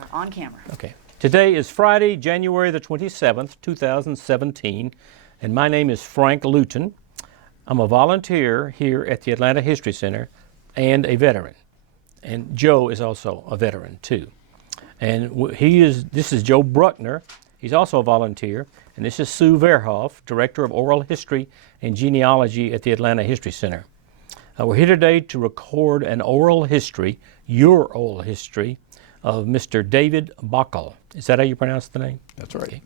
You're on camera. Okay. Today is Friday, January the 27th, 2017, and my name is Frank Luton. I'm a volunteer here at the Atlanta History Center and a veteran. And Joe is also a veteran too. And this is Joe Bruckner. He's also a volunteer. And this is Sue Verhoff, Director of Oral History and Genealogy at the Atlanta History Center. We're here today to record an oral history, your oral history, of Mr. David Bockel. Is that how you pronounce the name? That's right. Okay.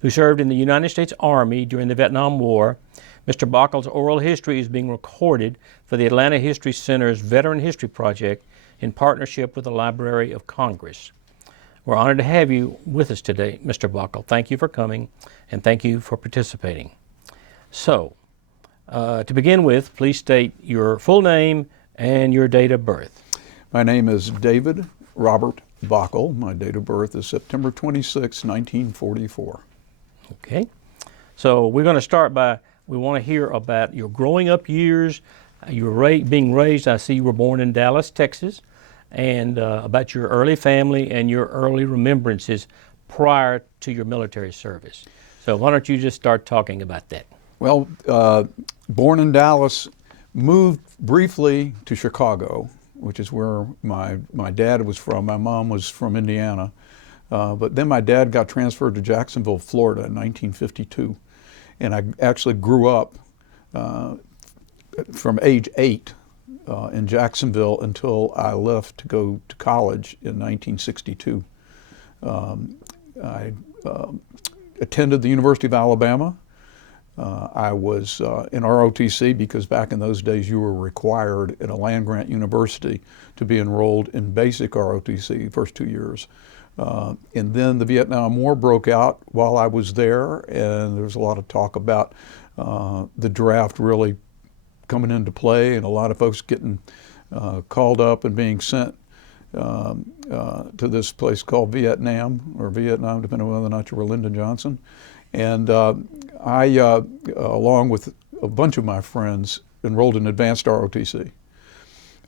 Who served in the United States Army during the Vietnam War. Mr. Bockel's oral history is being recorded for the Atlanta History Center's Veteran History Project in partnership with the Library of Congress. We're honored to have you with us today, Mr. Bockel. Thank you for coming, and thank you for participating. So, to begin with, please state your full name and your date of birth. My name is David Robert Bockel. My date of birth is September 26, 1944. Okay. So we're going to start by, we want to hear about your growing up years. You were being raised, I see you were born in Dallas, Texas, and about your early family and your early remembrances prior to your military service. So why don't you just start talking about that? Well, born in Dallas, moved briefly to Chicago, which is where my dad was from. My mom was from Indiana. But then my dad got transferred to Jacksonville, Florida in 1952. And I actually grew up from age 8 in Jacksonville until I left to go to college in 1962. I attended the University of Alabama. I was in ROTC because back in those days you were required at a land-grant university to be enrolled in basic ROTC the first 2 years. And then the Vietnam War broke out while I was there, and there was a lot of talk about the draft really coming into play and a lot of folks getting called up and being sent to this place called Vietnam, or Vietnam, depending on whether or not you were Lyndon Johnson. And I, along with a bunch of my friends, enrolled in advanced ROTC.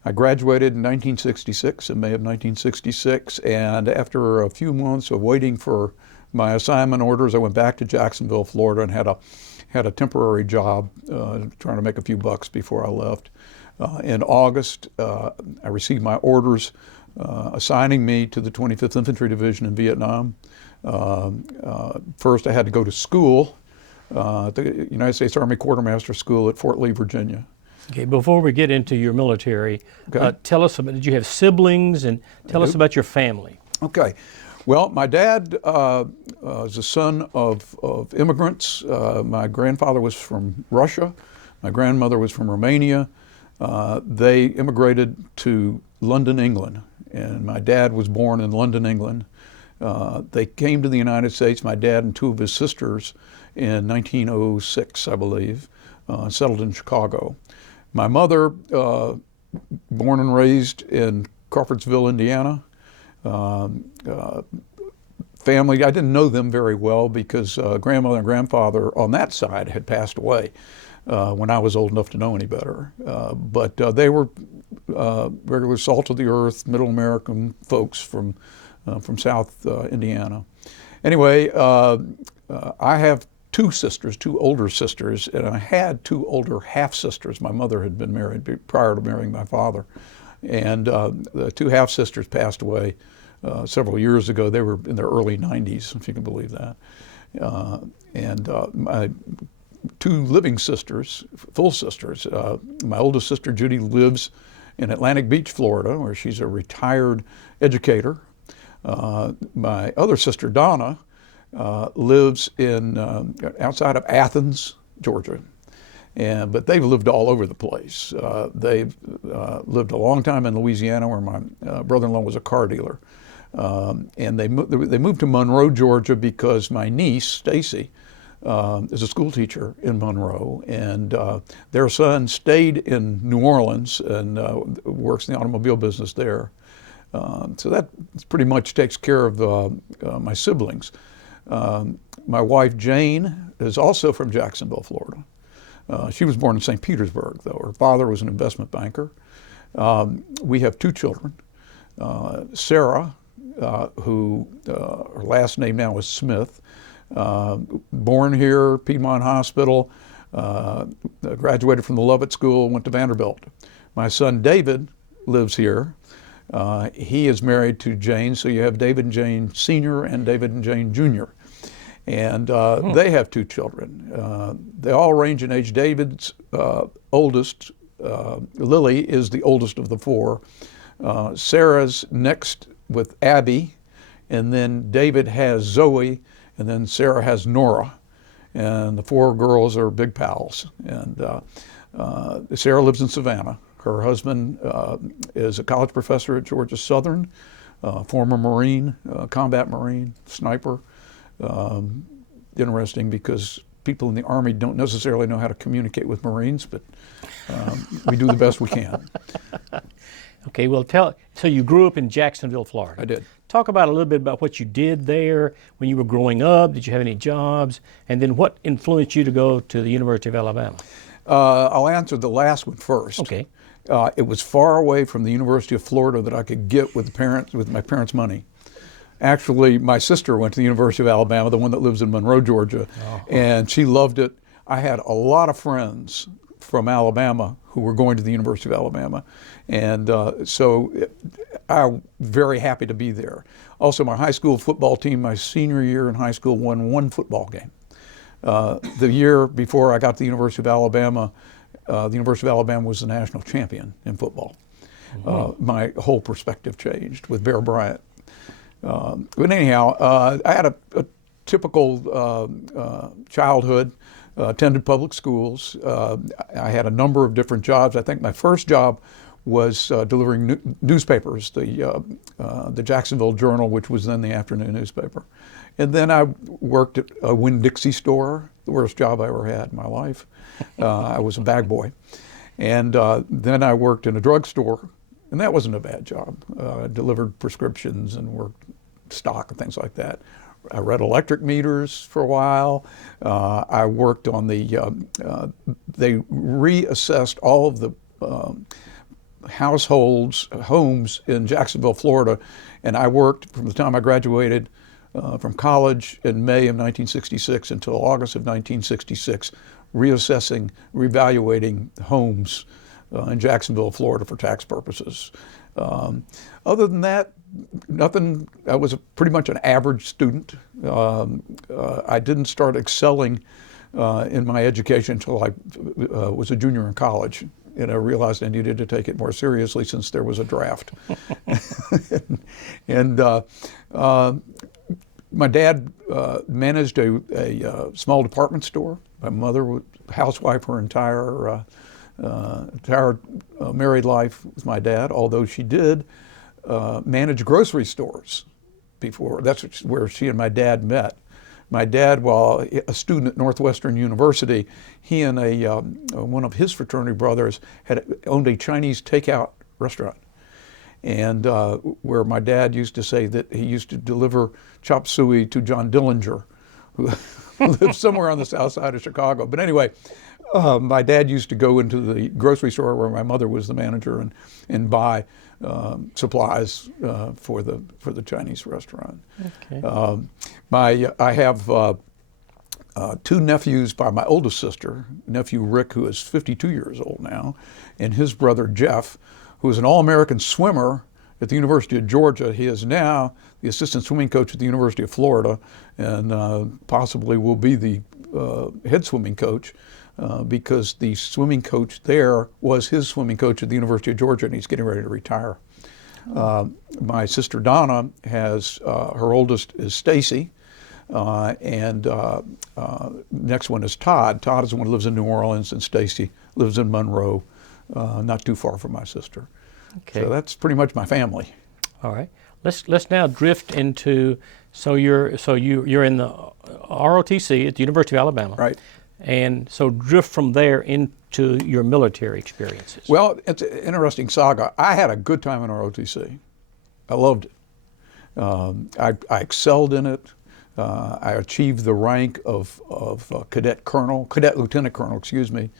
I graduated in 1966, in May of 1966, and after a few months of waiting for my assignment orders, I went back to Jacksonville, Florida, and had a temporary job trying to make a few bucks before I left. In August, I received my orders assigning me to the 25th Infantry Division in Vietnam. First, I had to go to school, the United States Army Quartermaster School at Fort Lee, Virginia. Okay, before we get into your military, tell us about, did you have siblings, and tell us about your family? Okay. Well, my dad was the son of immigrants. My grandfather was from Russia. My grandmother was from Romania. They immigrated to London, England, and my dad was born in London, England. They came to the United States, my dad and two of his sisters, in 1906, I believe, settled in Chicago. My mother, born and raised in Crawfordsville, Indiana. Family, I didn't know them very well because grandmother and grandfather on that side had passed away when I was old enough to know any better. But they were regular salt of the earth, middle American folks from South Indiana. Anyway, I have two sisters, two older sisters, and I had two older half-sisters. My mother had been married prior to marrying my father. And the two half-sisters passed away several years ago. They were in their early 90s, if you can believe that. And my two living sisters, full sisters, my oldest sister, Judy, lives in Atlantic Beach, Florida, where she's a retired educator. My other sister, Donna, lives in outside of Athens, Georgia. But they've lived all over the place. They've lived a long time in Louisiana, where my brother-in-law was a car dealer. And they moved to Monroe, Georgia, because my niece, Stacy, is a school teacher in Monroe, and their son stayed in New Orleans and works in the automobile business there. So that pretty much takes care of my siblings. My wife, Jane, is also from Jacksonville, Florida. She was born in St. Petersburg, though. Her father was an investment banker. We have two children. Sarah who her last name now is Smith, born here, Piedmont Hospital, graduated from the Lovett School, went to Vanderbilt. My son David lives here. He is married to Jane, so you have David and Jane Sr. and David and Jane Jr. And they have 2 children. They all range in age. David's oldest, Lily, is the oldest of the 4. Sarah's next with Abby, and then David has Zoe, and then Sarah has Nora. And the 4 girls are big pals. And Sarah lives in Savannah. Her husband is a college professor at Georgia Southern, former Marine, combat Marine, sniper. Interesting because people in the Army don't necessarily know how to communicate with Marines, but we do the best we can. Okay, well, so you grew up in Jacksonville, Florida. I did. Talk about a little bit about what you did there when you were growing up. Did you have any jobs? And then what influenced you to go to the University of Alabama? I'll answer the last one first. Okay. It was far away from the University of Florida that I could get with my parents' money. Actually, my sister went to the University of Alabama, the one that lives in Monroe, Georgia, and she loved it. I had a lot of friends from Alabama who were going to the University of Alabama, and so I'm very happy to be there. Also, my high school football team, my senior year in high school, won 1 football game. The year before I got to the University of Alabama was the national champion in football. My whole perspective changed with Bear Bryant. But anyhow, I had a typical childhood, attended public schools. I had a number of different jobs. I think my first job was delivering newspapers, the Jacksonville Journal, which was then the afternoon newspaper. And then I worked at a Winn-Dixie store, the worst job I ever had in my life. I was a bag boy. And then I worked in a drugstore, and that wasn't a bad job. I delivered prescriptions and worked stock and things like that. I read electric meters for a while. I worked on they reassessed all of the homes in Jacksonville, Florida, and I worked from the time I graduated from college in May of 1966 until August of 1966, reassessing, reevaluating homes in Jacksonville, Florida for tax purposes. Other than that, nothing. I was pretty much an average student. I didn't start excelling in my education until I was a junior in college. And I realized I needed to take it more seriously since there was a draft. And my dad managed a small department store. My mother was a housewife her entire married life with my dad, although she did manage grocery stores before. That's where she and my dad met. My dad, while a student at Northwestern University, he and one of his fraternity brothers had owned a Chinese takeout restaurant. And where my dad used to say that he used to deliver chop suey to John Dillinger, who lived somewhere on the south side of Chicago. But anyway, my dad used to go into the grocery store where my mother was the manager and buy supplies for the Chinese restaurant. Okay. I have 2 nephews by my oldest sister, nephew Rick, who is 52 years old now, and his brother Jeff, who is an All-American swimmer at the University of Georgia. He is now the assistant swimming coach at the University of Florida, and possibly will be the head swimming coach because the swimming coach there was his swimming coach at the University of Georgia, and he's getting ready to retire. My sister Donna has, her oldest is Stacy, and next one is Todd. Todd is the one who lives in New Orleans, and Stacy lives in Monroe, not too far from my sister. Okay. So that's pretty much my family. All right. Let's now drift into you're in the ROTC at the University of Alabama. Right. And so drift from there into your military experiences. Well, it's an interesting saga. I had a good time in ROTC. I loved it. I excelled in it. I achieved the rank of cadet lieutenant colonel, excuse me.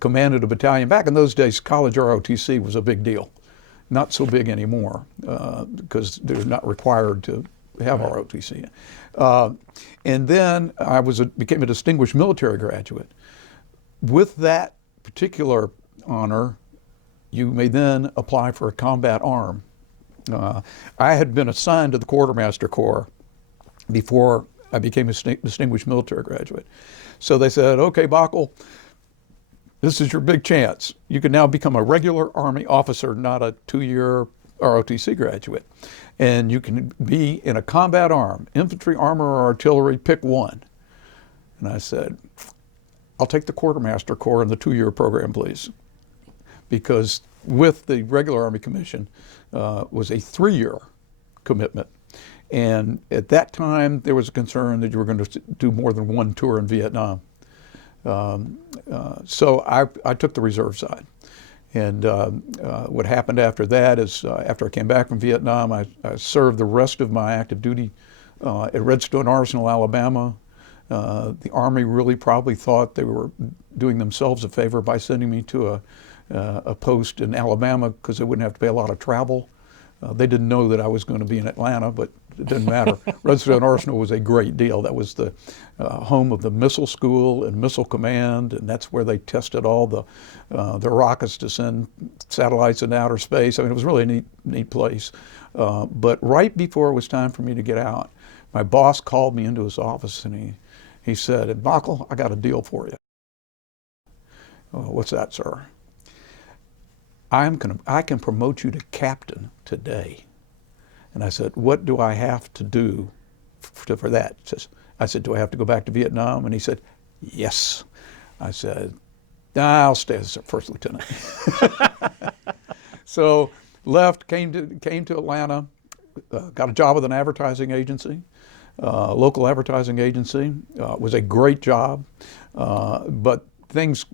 Commanded a battalion. Back in those days, college ROTC was a big deal. not so big anymore because they're not required to have ROTC. And then I became a distinguished military graduate. With that particular honor, you may then apply for a combat arm. I had been assigned to the Quartermaster Corps before I became a distinguished military graduate. So they said, okay, Bockel, this is your big chance. You can now become a regular Army officer, not a 2-year ROTC graduate. And you can be in a combat arm, infantry, armor, or artillery, pick one. And I said, I'll take the Quartermaster Corps in the 2-year program, please. Because with the regular Army commission was a 3-year commitment. And at that time, there was a concern that you were going to do more than one tour in Vietnam. So I took the reserve side. And what happened after that is after I came back from Vietnam, I served the rest of my active duty at Redstone Arsenal, Alabama. The Army really probably thought they were doing themselves a favor by sending me to a post in Alabama because they wouldn't have to pay a lot of travel. They didn't know that I was going to be in Atlanta, but it didn't matter. Redstone Arsenal was a great deal. That was the home of the missile school and missile command, and that's where they tested all the rockets to send satellites into outer space. I mean, it was really a neat place. But right before it was time for me to get out, my boss called me into his office and he said, Bockel, I got a deal for you. What's that, sir? I can promote you to captain today. And I said, what do I have to do for that? I said, do I have to go back to Vietnam? And he said, yes. I said, I'll stay as a first lieutenant. So left, came to Atlanta, got a job with an advertising agency, local advertising agency. It was a great job, but things,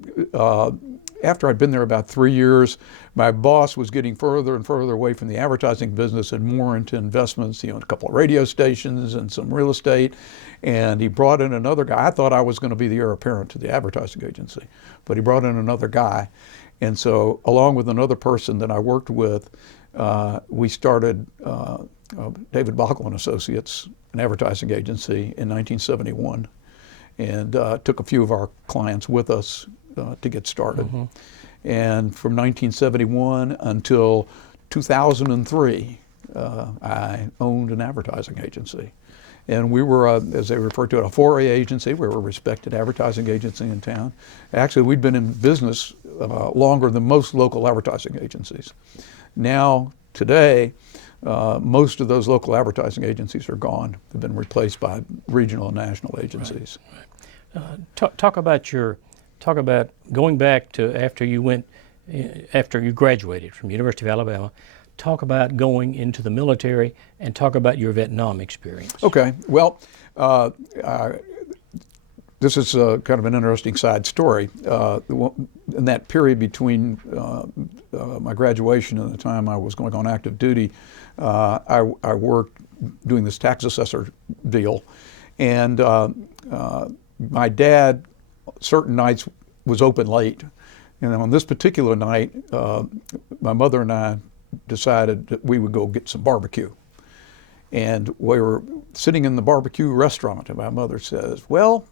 after I'd been there about 3 years, my boss was getting further and further away from the advertising business and more into investments, a couple of radio stations and some real estate. And he brought in another guy. I thought I was going to be the heir apparent to the advertising agency, but he brought in another guy. And so along with another person that I worked with, we started David Bockel and Associates, an advertising agency, in 1971. And took a few of our clients with us to get started. Mm-hmm. And from 1971 until 2003, I owned an advertising agency. And we were, as they refer to it, a 4A agency. We were a respected advertising agency in town. Actually, we'd been in business longer than most local advertising agencies. Now, today, most of those local advertising agencies are gone. They've been replaced by regional and national agencies. Right. Talk about going back to after you graduated from University of Alabama. Talk about going into the military and talk about your Vietnam experience. Okay. Well, this is kind of an interesting side story. In that period between my graduation and the time I was going on active duty, I worked doing this tax assessor deal. And my dad, certain nights, was open late. And on this particular night, my mother and I decided that we would go get some barbecue. And we were sitting in the barbecue restaurant, and my mother says, well,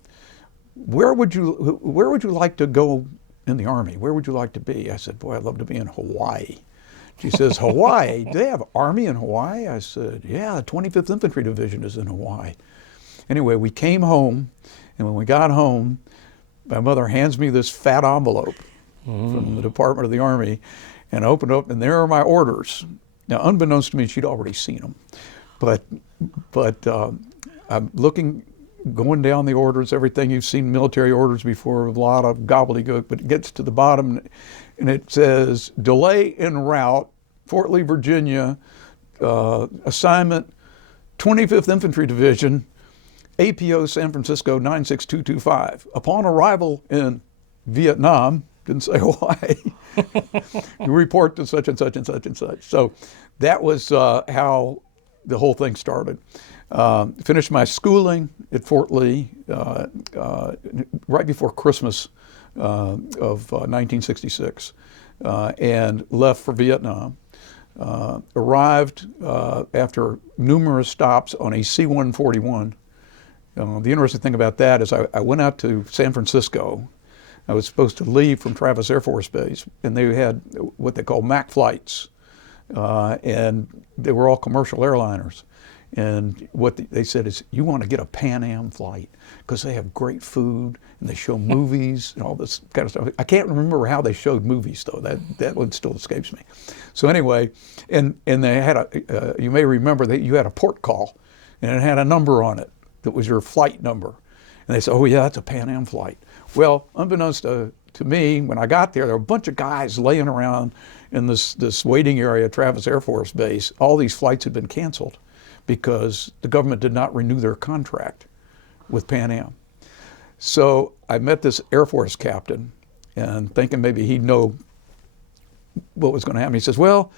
where would you like to go in the Army? Where would you like to be? I said, boy, I'd love to be in Hawaii. She says, Hawaii? Do they have Army in Hawaii? I said, yeah, the 25th Infantry Division is in Hawaii. Anyway, we came home, and when we got home, my mother hands me this fat envelope from the Department of the Army, and I opened up, and there are my orders. Now, unbeknownst to me, she'd already seen them. But I'm looking, going down the orders, everything you've seen military orders before, a lot of gobbledygook, but it gets to the bottom, and it says, delay en route, Fort Lee, Virginia, assignment 25th Infantry Division, APO San Francisco 96225. Upon arrival in Vietnam, didn't say Hawaii, you report to such and such and such and such. So that was how the whole thing started. Finished my schooling at Fort Lee right before Christmas of 1966 and left for Vietnam. arrived after numerous stops on a C-141. The interesting thing about that is I went out to San Francisco. I was supposed to leave from Travis Air Force Base, and they had what they call MAC flights, and they were all commercial airliners. And what they said is, you want to get a Pan Am flight because they have great food and they show movies and all this kind of stuff. I can't remember how they showed movies though. That one still escapes me. So anyway, and they had you may remember that you had a port call, and it had a number on it that was your flight number. And they said, oh yeah, that's a Pan Am flight. Well, unbeknownst to me, when I got there were a bunch of guys laying around in this waiting area at Travis Air Force Base. All these flights had been canceled because the government did not renew their contract with Pan Am. So I met this Air Force captain, and thinking maybe he'd know what was going to happen. He says, well,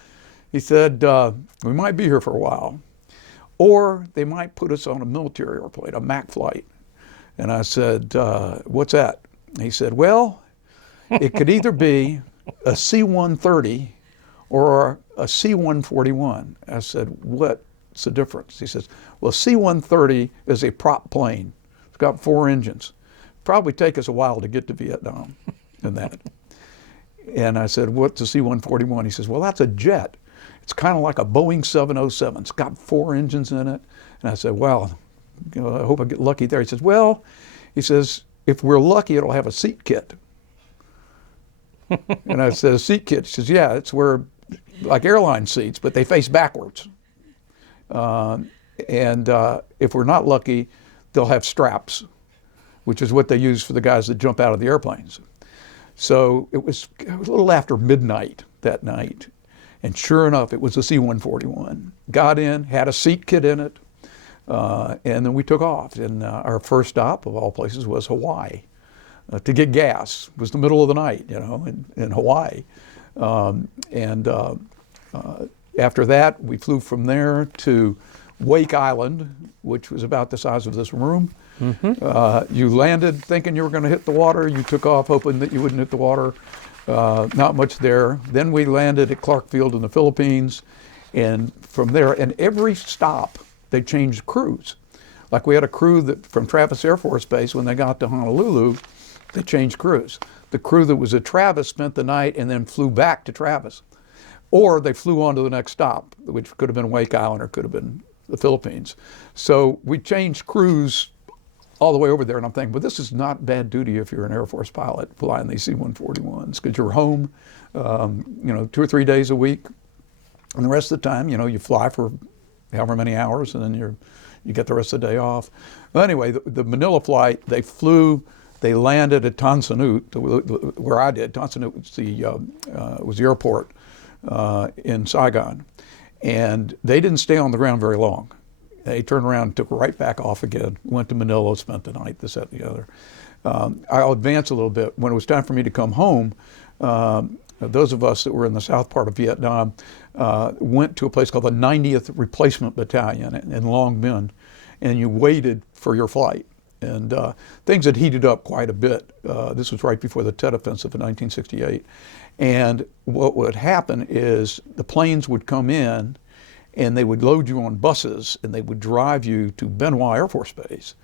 he said, we might be here for a while, or they might put us on a military airplane, a MAC flight. And I said, what's that? And he said, well, it could either be a C-130 or a C-141. I said, what's the difference? He says, well, C-130 is a prop plane. It's got 4 engines. Probably take us a while to get to Vietnam in that. And I said, what's a C-141? He says, well, that's a jet. It's kind of like a Boeing 707. It's got 4 engines in it. And I said, well, I hope I get lucky there. He says, well, he says, if we're lucky, it'll have a seat kit. And I said, a seat kit? He says, yeah, it's where, like airline seats, but they face backwards. If we're not lucky, they'll have straps, which is what they use for the guys that jump out of the airplanes. So it was a little after midnight that night. And sure enough, it was a C-141. Got in, had a seat kit in it, and then we took off. And our first stop, of all places, was Hawaii. To get gas. It was the middle of the night, in Hawaii. After that, we flew from there to Wake Island, which was about the size of this room. Mm-hmm. You landed thinking you were going to hit the water. You took off hoping that you wouldn't hit the water. Not much there. Then we landed at Clark Field in the Philippines. And from there, and every stop, they changed crews. Like we had a crew that from Travis Air Force Base, when they got to Honolulu, they changed crews. The crew that was at Travis spent the night and then flew back to Travis. Or they flew on to the next stop, which could have been Wake Island or could have been the Philippines. So we changed crews all the way over there, and I'm thinking, but this is not bad duty if you're an Air Force pilot flying these C-141s, because you're home, 2 or 3 days a week, and the rest of the time, you fly for however many hours, and then you get the rest of the day off. Well, anyway, the Manila flight, they landed at Tan Son Nhut, where I did. Tan Son Nhut was the airport in Saigon, and they didn't stay on the ground very long. They turned around, took right back off again, went to Manila, spent the night, this, that, and the other. I'll advance a little bit. When it was time for me to come home, those of us that were in the south part of Vietnam went to a place called the 90th Replacement Battalion in Long Minh, and you waited for your flight. And things had heated up quite a bit. This was right before the Tet Offensive in 1968. And what would happen is the planes would come in and they would load you on buses and they would drive you to Benoit Air Force Base.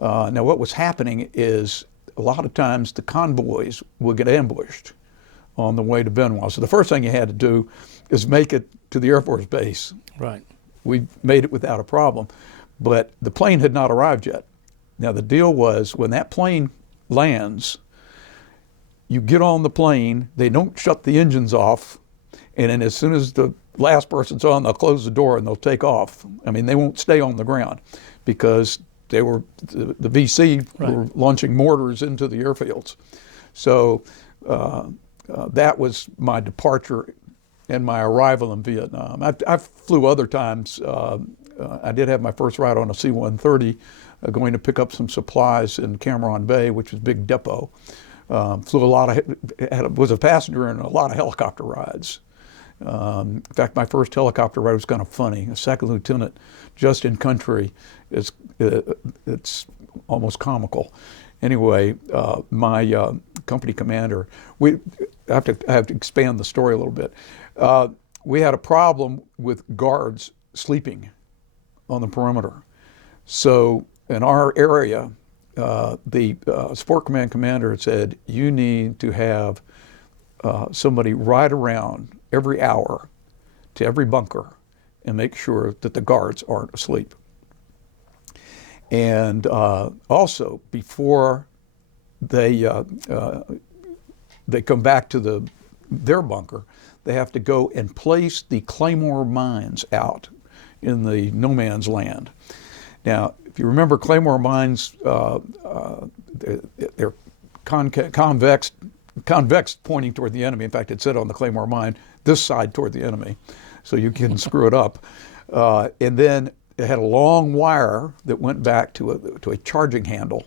Now what was happening is a lot of times the convoys would get ambushed on the way to Benoit. So the first thing you had to do is make it to the Air Force Base. Right. We made it without a problem, but the plane had not arrived yet. Now the deal was when that plane lands, you get on the plane, they don't shut the engines off, and then as soon as the last person's on, they'll close the door and they'll take off. I mean, they won't stay on the ground because the VC were launching mortars into the airfields. So that was my departure and my arrival in Vietnam. I flew other times. I did have my first ride on a C-130 going to pick up some supplies in Cam Bay, which was a big depot. Flew was a passenger in a lot of helicopter rides. In fact, my first helicopter ride was kind of funny. A second lieutenant, just in country, it's almost comical. Anyway, my company commander, I have to expand the story a little bit. we had a problem with guards sleeping on the perimeter. So in our area, the support command commander said, you need to have somebody ride around every hour to every bunker and make sure that the guards aren't asleep. And also, before they come back to their bunker, they have to go and place the Claymore Mines out in the no man's land. Now, if you remember, Claymore Mines, they're convex pointing toward the enemy. In fact, it said on the Claymore Mine, this side toward the enemy, so you can screw it up. And then it had a long wire that went back to a charging handle.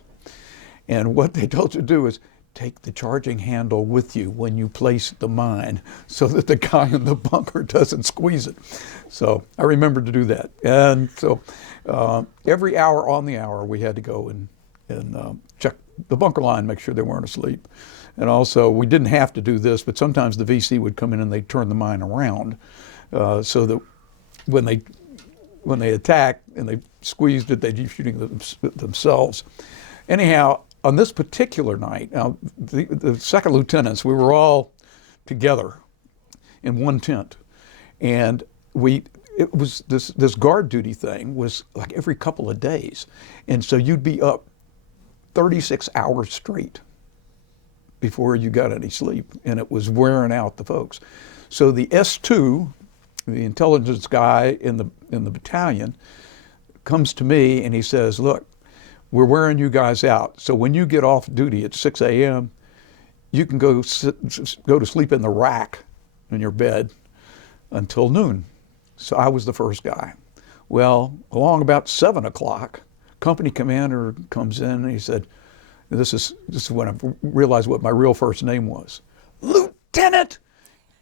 And what they told you to do is take the charging handle with you when you place the mine so that the guy in the bunker doesn't squeeze it. So I remembered to do that. And so every hour on the hour, we had to go and check the bunker line, make sure they weren't asleep. And also, we didn't have to do this, but sometimes the VC would come in and they'd turn the mine around so that when they attacked and they squeezed it, they'd be shooting themselves. Anyhow, on this particular night, now the second lieutenants, we were all together in one tent, and it was this guard duty thing was like every couple of days, and so you'd be up 36 hours straight before you got any sleep, and it was wearing out the folks. So the S2, the intelligence guy in the battalion, comes to me and he says, look, we're wearing you guys out. So when you get off duty at 6 a.m., you can go to sleep in the rack in your bed until noon. So I was the first guy. Well, along about 7 o'clock, company commander comes in and he said, this is when I realized what my real first name was. Lieutenant,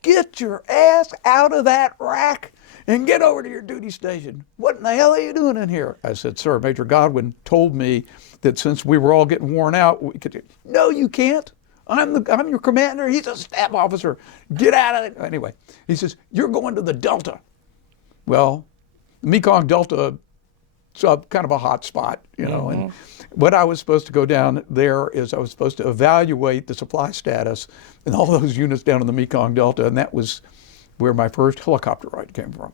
get your ass out of that rack and get over to your duty station. What in the hell are you doing in here? I said, sir, Major Godwin told me that since we were all getting worn out, we could. No, you can't. I'm your commander. He's a staff officer. Get out of it. Anyway, he says, you're going to the Delta. Well, the Mekong Delta is kind of a hot spot, you know, and what I was supposed to go down there is I was supposed to evaluate the supply status and all those units down in the Mekong Delta, and that was where my first helicopter ride came from.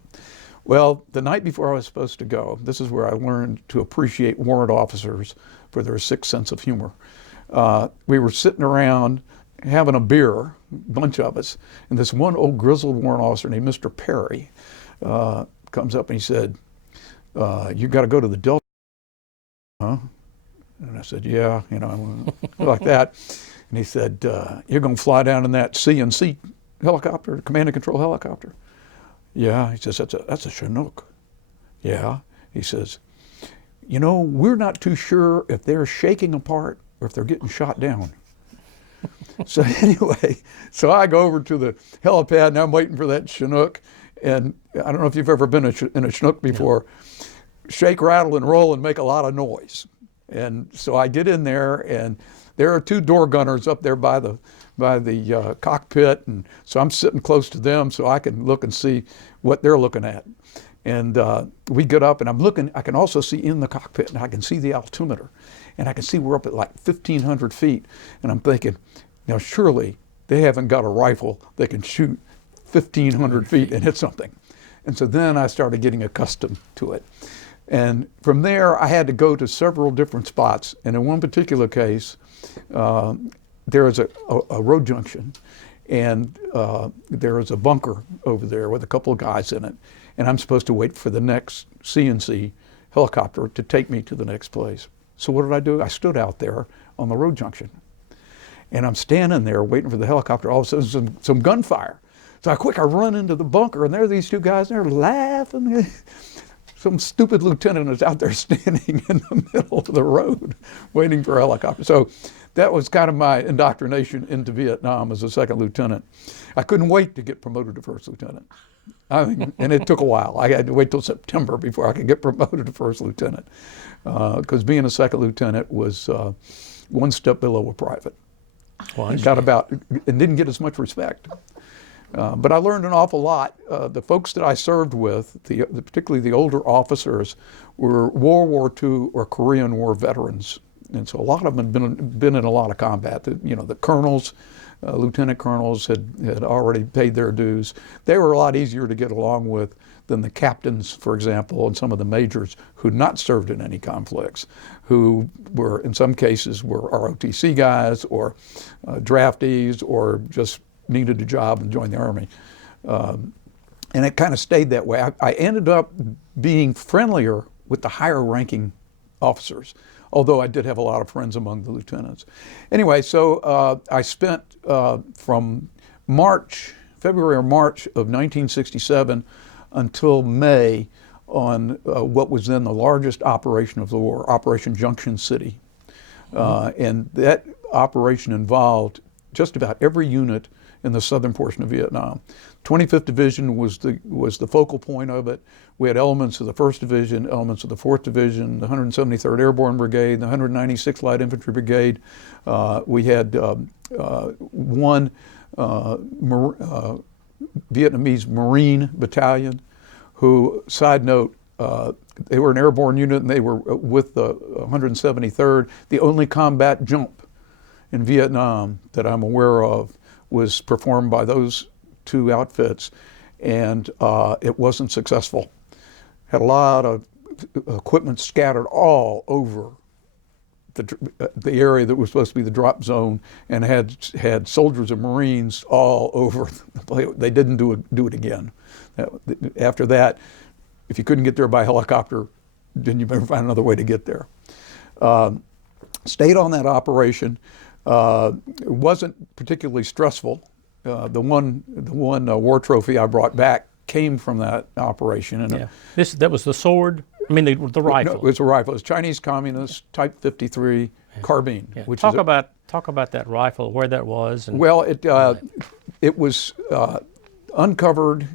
Well, the night before I was supposed to go, this is where I learned to appreciate warrant officers for their sixth sense of humor. We were sitting around having a beer, a bunch of us, and this one old grizzled warrant officer named Mr. Perry comes up and he said, you got to go to the Delta, huh? And I said, yeah, you know, like that. And he said, you're going to fly down in that C&C helicopter, command and control helicopter? Yeah. He says, that's a Chinook. Yeah. He says, you know, we're not too sure if they're shaking apart or if they're getting shot down. So anyway, so I go over to the helipad and I'm waiting for that Chinook. And I don't know if you've ever been in a Chinook before. Yeah. Shake, rattle, and roll and make a lot of noise. And so I get in there, and there are two door gunners up there by the cockpit, and so I'm sitting close to them so I can look and see what they're looking at. And we get up, and I'm looking. I can also see in the cockpit, and I can see the altimeter, and I can see we're up at like 1,500 feet. And I'm thinking, now surely they haven't got a rifle that can shoot 1,500 feet and hit something. And so then I started getting accustomed to it. And from there, I had to go to several different spots. And in one particular case, there is a road junction, and there is a bunker over there with a couple of guys in it. And I'm supposed to wait for the next C&C helicopter to take me to the next place. So what did I do? I stood out there on the road junction. And I'm standing there waiting for the helicopter. All of a sudden, some gunfire. So I run into the bunker, and there are these two guys, and they're laughing. Some stupid lieutenant is out there standing in the middle of the road waiting for a helicopter. So that was kind of my indoctrination into Vietnam as a second lieutenant. I couldn't wait to get promoted to first lieutenant. I mean, and it took a while. I had to wait till September before I could get promoted to first lieutenant, because being a second lieutenant was one step below a private. Well, it didn't get as much respect. But I learned an awful lot. The folks that I served with, particularly the older officers, were World War II or Korean War veterans. And so a lot of them had been in a lot of combat. The colonels, lieutenant colonels had already paid their dues. They were a lot easier to get along with than the captains, for example, and some of the majors who'd not served in any conflicts, who were, in some cases, were ROTC guys or draftees or just needed a job and joined the Army. And it kind of stayed that way. I ended up being friendlier with the higher ranking officers, although I did have a lot of friends among the lieutenants. Anyway, so I spent from February or March of 1967 until May on what was then the largest operation of the war, Operation Junction City. And that operation involved just about every unit in the southern portion of Vietnam. 25th Division was the focal point of it. We had elements of the 1st Division, elements of the 4th Division, the 173rd Airborne Brigade, the 196th Light Infantry Brigade. We had one Vietnamese Marine Battalion who, side note, they were an airborne unit and they were with the 173rd. The only combat jump in Vietnam that I'm aware of was performed by those two outfits, and it wasn't successful. Had a lot of equipment scattered all over the area that was supposed to be the drop zone, and had soldiers and Marines all over the place. They didn't do it again. After that, if you couldn't get there by helicopter, then you better find another way to get there. Stayed on that operation. It wasn't particularly stressful. The one war trophy I brought back came from that operation. And that was the sword. I mean, the rifle. No, it was a rifle. It was Chinese Communist Type 53 carbine. Yeah. Which talk about that rifle, where that was. And well, it was uncovered.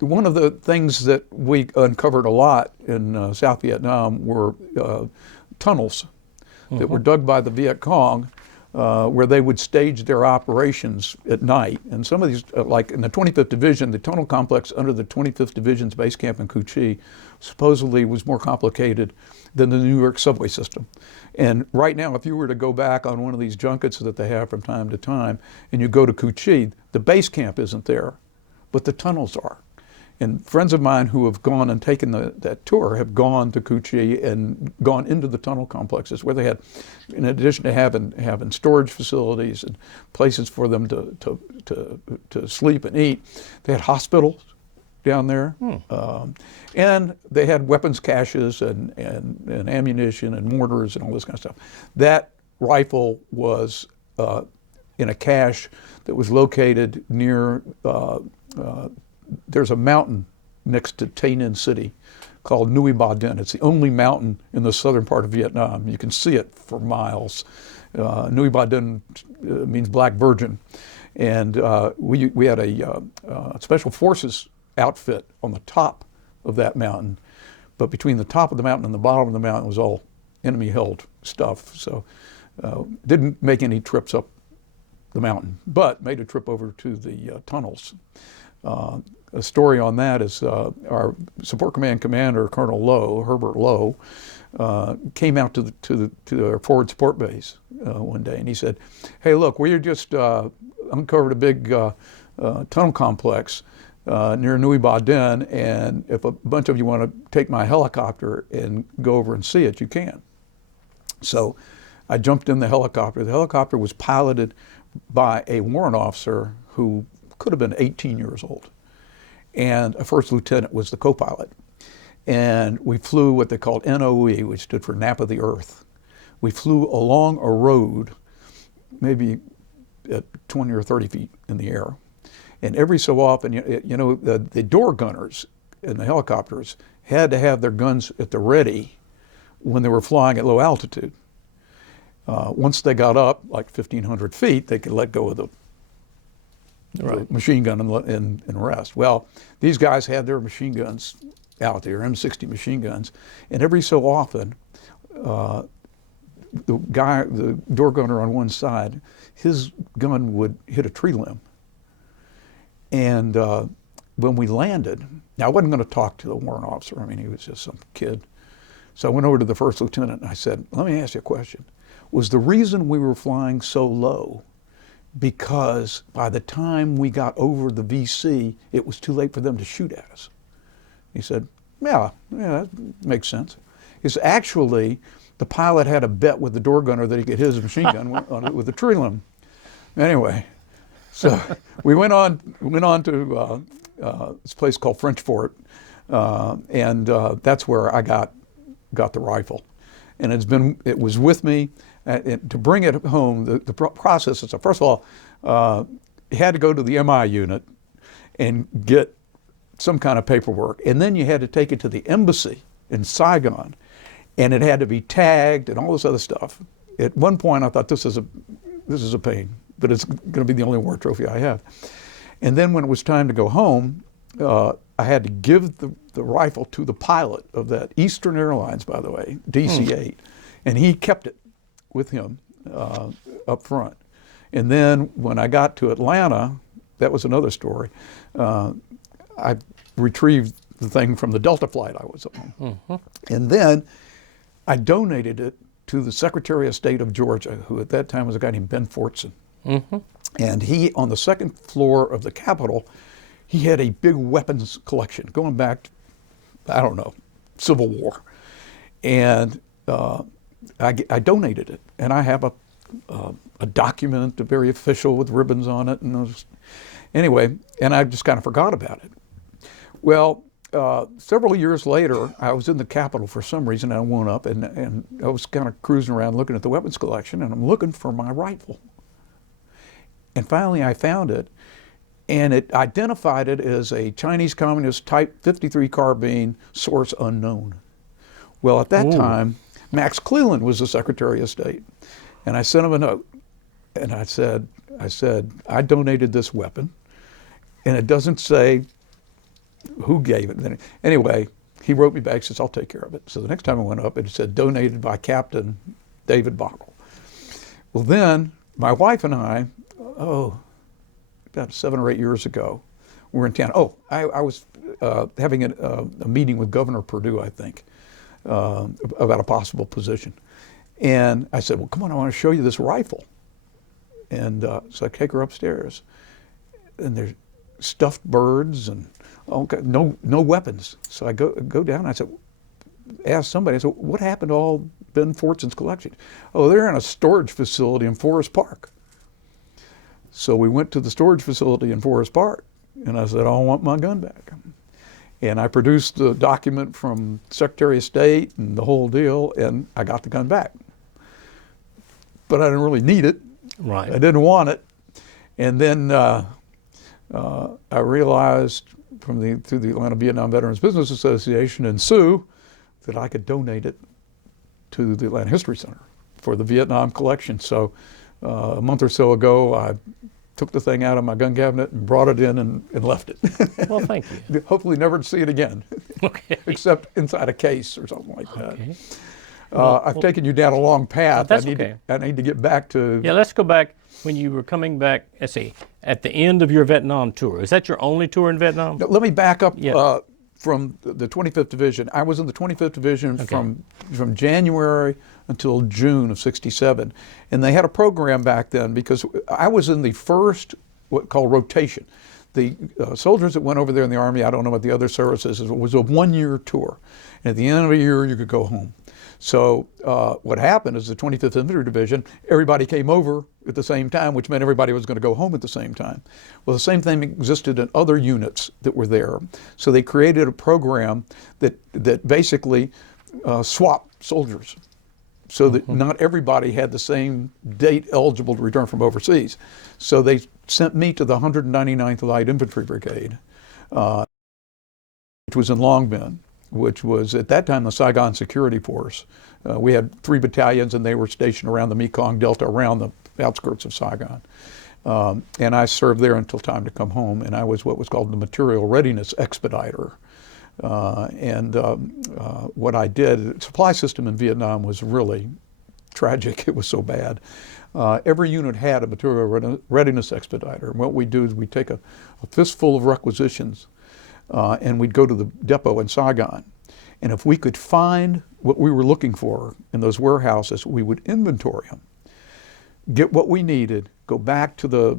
One of the things that we uncovered a lot in South Vietnam were tunnels that were dug by the Viet Cong, where they would stage their operations at night. And some of these, like in the 25th Division, the tunnel complex under the 25th Division's base camp in Cu Chi supposedly was more complicated than the New York subway system. And right now, if you were to go back on one of these junkets that they have from time to time, and you go to Cu Chi, the base camp isn't there, but the tunnels are. And friends of mine who have gone and taken that tour have gone to Cu Chi and gone into the tunnel complexes where they had, in addition to having storage facilities and places for them to sleep and eat, they had hospitals down there. And they had weapons caches and ammunition and mortars and all this kind of stuff. That rifle was in a cache that was located near there's a mountain next to Tay Ninh City called Nguy Ba Dinh. It's the only mountain in the southern part of Vietnam. You can see it for miles. Nguy Ba Dinh means Black Virgin. And we had a special forces outfit on the top of that mountain. But between the top of the mountain and the bottom of the mountain was all enemy-held stuff. So didn't make any trips up the mountain, but made a trip over to the tunnels. A story on that is our support command commander, Colonel Lowe, Herbert Lowe, came out to our forward support base one day, and he said, "Hey, look, we just uncovered a big tunnel complex near Nguy Ba Dinh, and if a bunch of you want to take my helicopter and go over and see it, you can." So I jumped in the helicopter. The helicopter was piloted by a warrant officer who could have been 18 years old. And a first lieutenant was the co-pilot. And we flew what they called NOE, which stood for Nap of the Earth. We flew along a road, maybe at 20 or 30 feet in the air. And every so often, the door gunners in the helicopters had to have their guns at the ready when they were flying at low altitude. Once they got up, like 1,500 feet, they could let go of the machine gun and rest. Well, these guys had their machine guns out there, M60 machine guns, and every so often, the door gunner on one side, his gun would hit a tree limb, And when we landed, now I wasn't going to talk to the warrant officer. I mean, he was just some kid. So I went over to the first lieutenant and I said, let me ask you a question. Was the reason we were flying so low because by the time we got over the VC, it was too late for them to shoot at us? He said, yeah, that makes sense. He said, actually, the pilot had a bet with the door gunner that he could hit his machine gun on it with a tree limb. Anyway, so we went on to this place called French Fort, and that's where I got the rifle. And it was with me. To bring it home, the process is, first of all, you had to go to the MI unit and get some kind of paperwork. And then you had to take it to the embassy in Saigon, and it had to be tagged and all this other stuff. At one point, I thought, this is a pain, but it's going to be the only war trophy I have. And then when it was time to go home, I had to give the rifle to the pilot of that Eastern Airlines, by the way, DC-8, and he kept it with him up front. And then when I got to Atlanta, that was another story. I retrieved the thing from the Delta flight I was on. And then I donated it to the Secretary of State of Georgia, who at that time was a guy named Ben Fortson. And he, on the second floor of the Capitol, he had a big weapons collection going back to, I don't know, Civil War. And I donated it. And I have a document, very official with ribbons on it. And anyway, and I just kind of forgot about it. Well, several years later, I was in the Capitol for some reason. I went up and I was kind of cruising around looking at the weapons collection, and I'm looking for my rifle. And finally I found it, and it identified it as a Chinese Communist Type 53 carbine, source unknown. Well, at that time, Max Cleland was the Secretary of State, and I sent him a note, and I said, I donated this weapon, and it doesn't say who gave it. Anyway, he wrote me back, says, I'll take care of it. So the next time I went up, it said donated by Captain David Bockel. Well, then my wife and I, about 7 or 8 years ago, we were in town. I was having a meeting with Governor Perdue, I think, about a possible position. And I said, well, come on, I want to show you this rifle. And so I take her upstairs, and there's stuffed birds and no weapons. So I go down, and I said, ask somebody, I said, what happened to all Ben Fortson's collection? Oh, they're in a storage facility in Forest Park. So we went to the storage facility in Forest Park, and I said, I want my gun back. And I produced the document from Secretary of State and the whole deal, and I got the gun back. But I didn't really need it. Right. I didn't want it. And then I realized through the Atlanta Vietnam Veterans Business Association and Sue that I could donate it to the Atlanta History Center for the Vietnam collection. So a month or so ago, I took the thing out of my gun cabinet and brought it in and left it. Well, thank you. Hopefully never to see it again. Okay. Except inside a case or something like that. Okay. I've taken you down a long path. That's I need to get back to... Yeah, let's go back when you were coming back, let's see, at the end of your Vietnam tour. Is that your only tour in Vietnam? Let me back up Yeah. from the 25th Division. I was in the 25th Division from January until June of '67. And they had a program back then because I was in the first, what called rotation. The soldiers that went over there in the Army, I don't know what the other services is, it was a 1-year tour. And at the end of a year, you could go home. So what happened is the 25th Infantry Division, everybody came over at the same time, which meant everybody was going to go home at the same time. Well, the same thing existed in other units that were there. So they created a program that basically swapped soldiers so that not everybody had the same date eligible to return from overseas. So they sent me to the 199th Light Infantry Brigade, which was in Long Binh, which was at that time the Saigon Security Force. We had 3 battalions, and they were stationed around the Mekong Delta, around the outskirts of Saigon. And I served there until time to come home, and I was what was called the Material Readiness Expediter. What I did, the supply system in Vietnam was really tragic. It was so bad. Every unit had a material readiness expediter. And what we do is we take a fistful of requisitions and we'd go to the depot in Saigon. And if we could find what we were looking for in those warehouses, we would inventory them, get what we needed, go back to the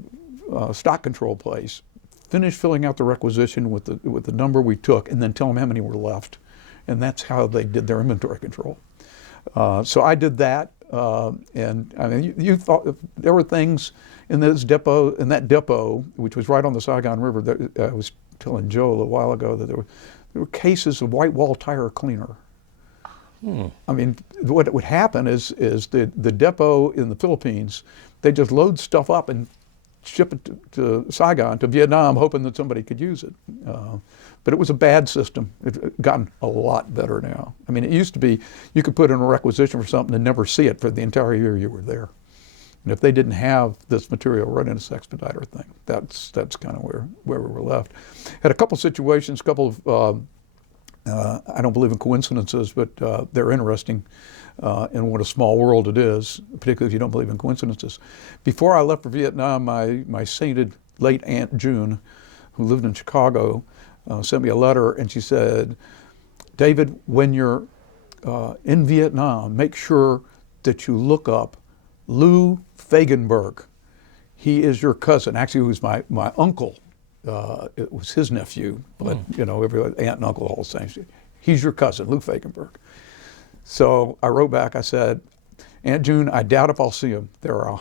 stock control place, finish filling out the requisition with the number we took, and then tell them how many were left. And that's how they did their inventory control. So I did that, and I mean, you thought there were things in that depot, which was right on the Saigon River. That I was telling Joe a little while ago that there were cases of white wall tire cleaner. I mean, what would happen is the depot in the Philippines, they just load stuff up and ship it to Saigon, to Vietnam, hoping that somebody could use it. But it was a bad system. It's gotten a lot better now. I mean, it used to be you could put in a requisition for something and never see it for the entire year you were there. And if they didn't have this material readiness expediter thing, that's kind of where we were left. Had a couple situations, I don't believe in coincidences, but they're interesting in what a small world it is, particularly if you don't believe in coincidences. Before I left for Vietnam, my sainted late Aunt June, who lived in Chicago, sent me a letter, and she said, David, when you're in Vietnam, make sure that you look up Lou Fagenberg. He is your cousin. Actually, he was my uncle. It was his nephew, but you know, every aunt and uncle all the same. He's your cousin, Lou Fagenberg. So I wrote back. I said, Aunt June, I doubt if I'll see him. There are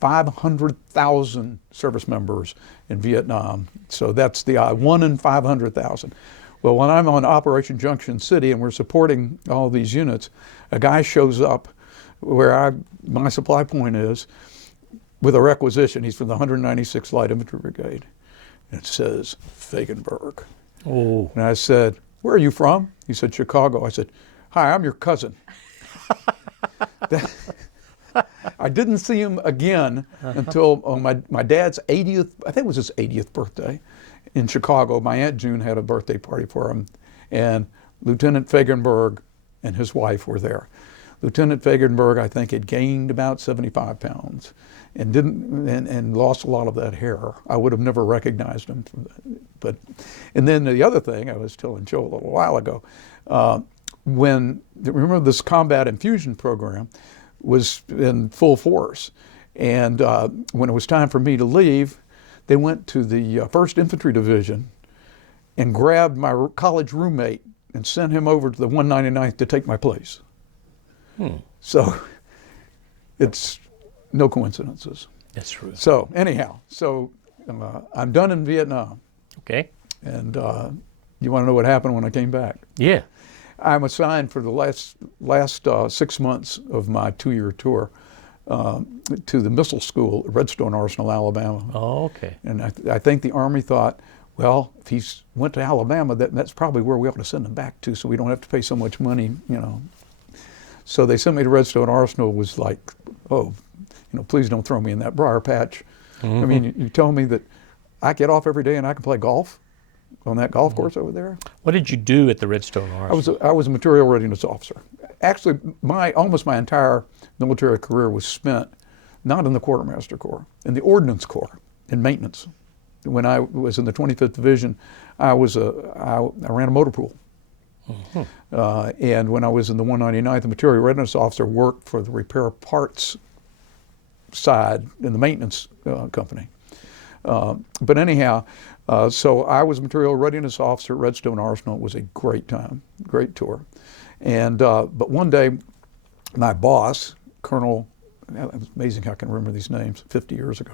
500,000 service members in Vietnam, so that's the odd, 1 in 500,000. Well, when I'm on Operation Junction City and we're supporting all these units, a guy shows up where my supply point is with a requisition. He's from the 196th Light Infantry Brigade. It says Fagenberg. Oh. And I said, where are you from? He said, Chicago. I said, hi, I'm your cousin. I didn't see him again until on my dad's 80th, I think it was his 80th birthday in Chicago. My Aunt June had a birthday party for him, and Lieutenant Fagenberg and his wife were there. Lieutenant Fagenberg, I think, had gained about 75 pounds and lost a lot of that hair. I would have never recognized him. And then the other thing I was telling Joe a little while ago, remember this combat infusion program was in full force. And when it was time for me to leave, they went to the 1st Infantry Division and grabbed my college roommate and sent him over to the 199th to take my place. So it's no coincidences. That's true. So anyhow, I'm done in Vietnam. Okay. And you want to know what happened when I came back? Yeah. I'm assigned for the last 6 months of my 2-year tour to the missile school at Redstone Arsenal, Alabama. Oh, okay. And I think the Army thought, well, if he went to Alabama, that's probably where we ought to send him back to, so we don't have to pay so much money, you know. So they sent me to Redstone Arsenal. Was like, oh, you know, please don't throw me in that briar patch. I mean, you tell me that I get off every day and I can play golf on that golf course over there. What did you do at the Redstone Arsenal? I was a material readiness officer. Actually, almost my entire military career was spent not in the Quartermaster Corps, in the Ordnance Corps, in maintenance. When I was in the 25th Division, I ran a motor pool. And when I was in the 199th, the material readiness officer worked for the repair parts side in the maintenance company. But anyhow, so I was a material readiness officer at Redstone Arsenal. It was a great time, great tour. And but one day, my boss, Colonel, it's amazing how I can remember these names, 50 years ago.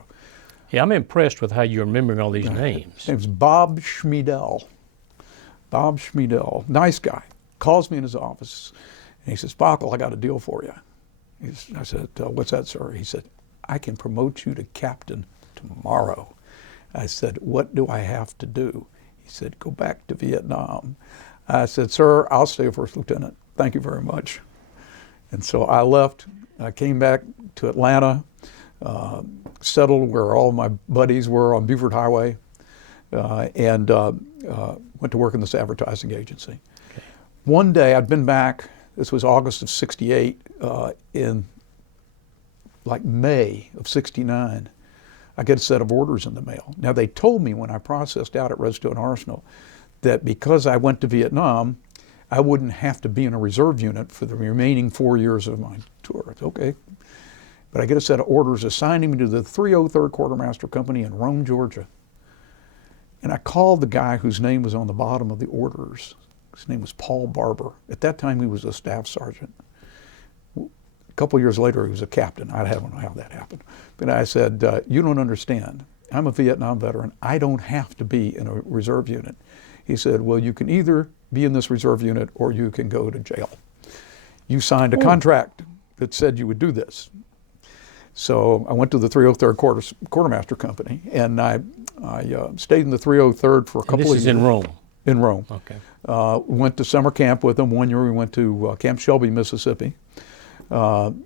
Yeah, I'm impressed with how you're remembering all these names. His name's Bob Schmiedel. Bob Schmiedel, nice guy, calls me in his office, and he says, Bockel, I got a deal for you. I said, what's that, sir? He said, I can promote you to captain tomorrow. I said, what do I have to do? He said, go back to Vietnam. I said, sir, I'll stay a first lieutenant. Thank you very much. And so I left. I came back to Atlanta, settled where all my buddies were on Beaufort Highway, and went to work in this advertising agency. Okay. One day, I'd been back, this was August of '68, in like May of '69, I get a set of orders in the mail. Now, they told me when I processed out at Redstone Arsenal that because I went to Vietnam, I wouldn't have to be in a reserve unit for the remaining 4 years of my tour. It's okay. But I get a set of orders assigning me to the 303rd Quartermaster Company in Rome, Georgia. And I called the guy whose name was on the bottom of the orders. His name was Paul Barber. At that time, he was a staff sergeant. A couple years later, he was a captain. I don't know how that happened. But I said, you don't understand. I'm a Vietnam veteran. I don't have to be in a reserve unit. He said, well, you can either be in this reserve unit or you can go to jail. You signed a contract that said you would do this. So I went to the 303rd Quartermaster Company, and I stayed in the 303rd for a couple of years. This is in Rome? In Rome. Okay. Went to summer camp with them. 1 year we went to Camp Shelby, Mississippi,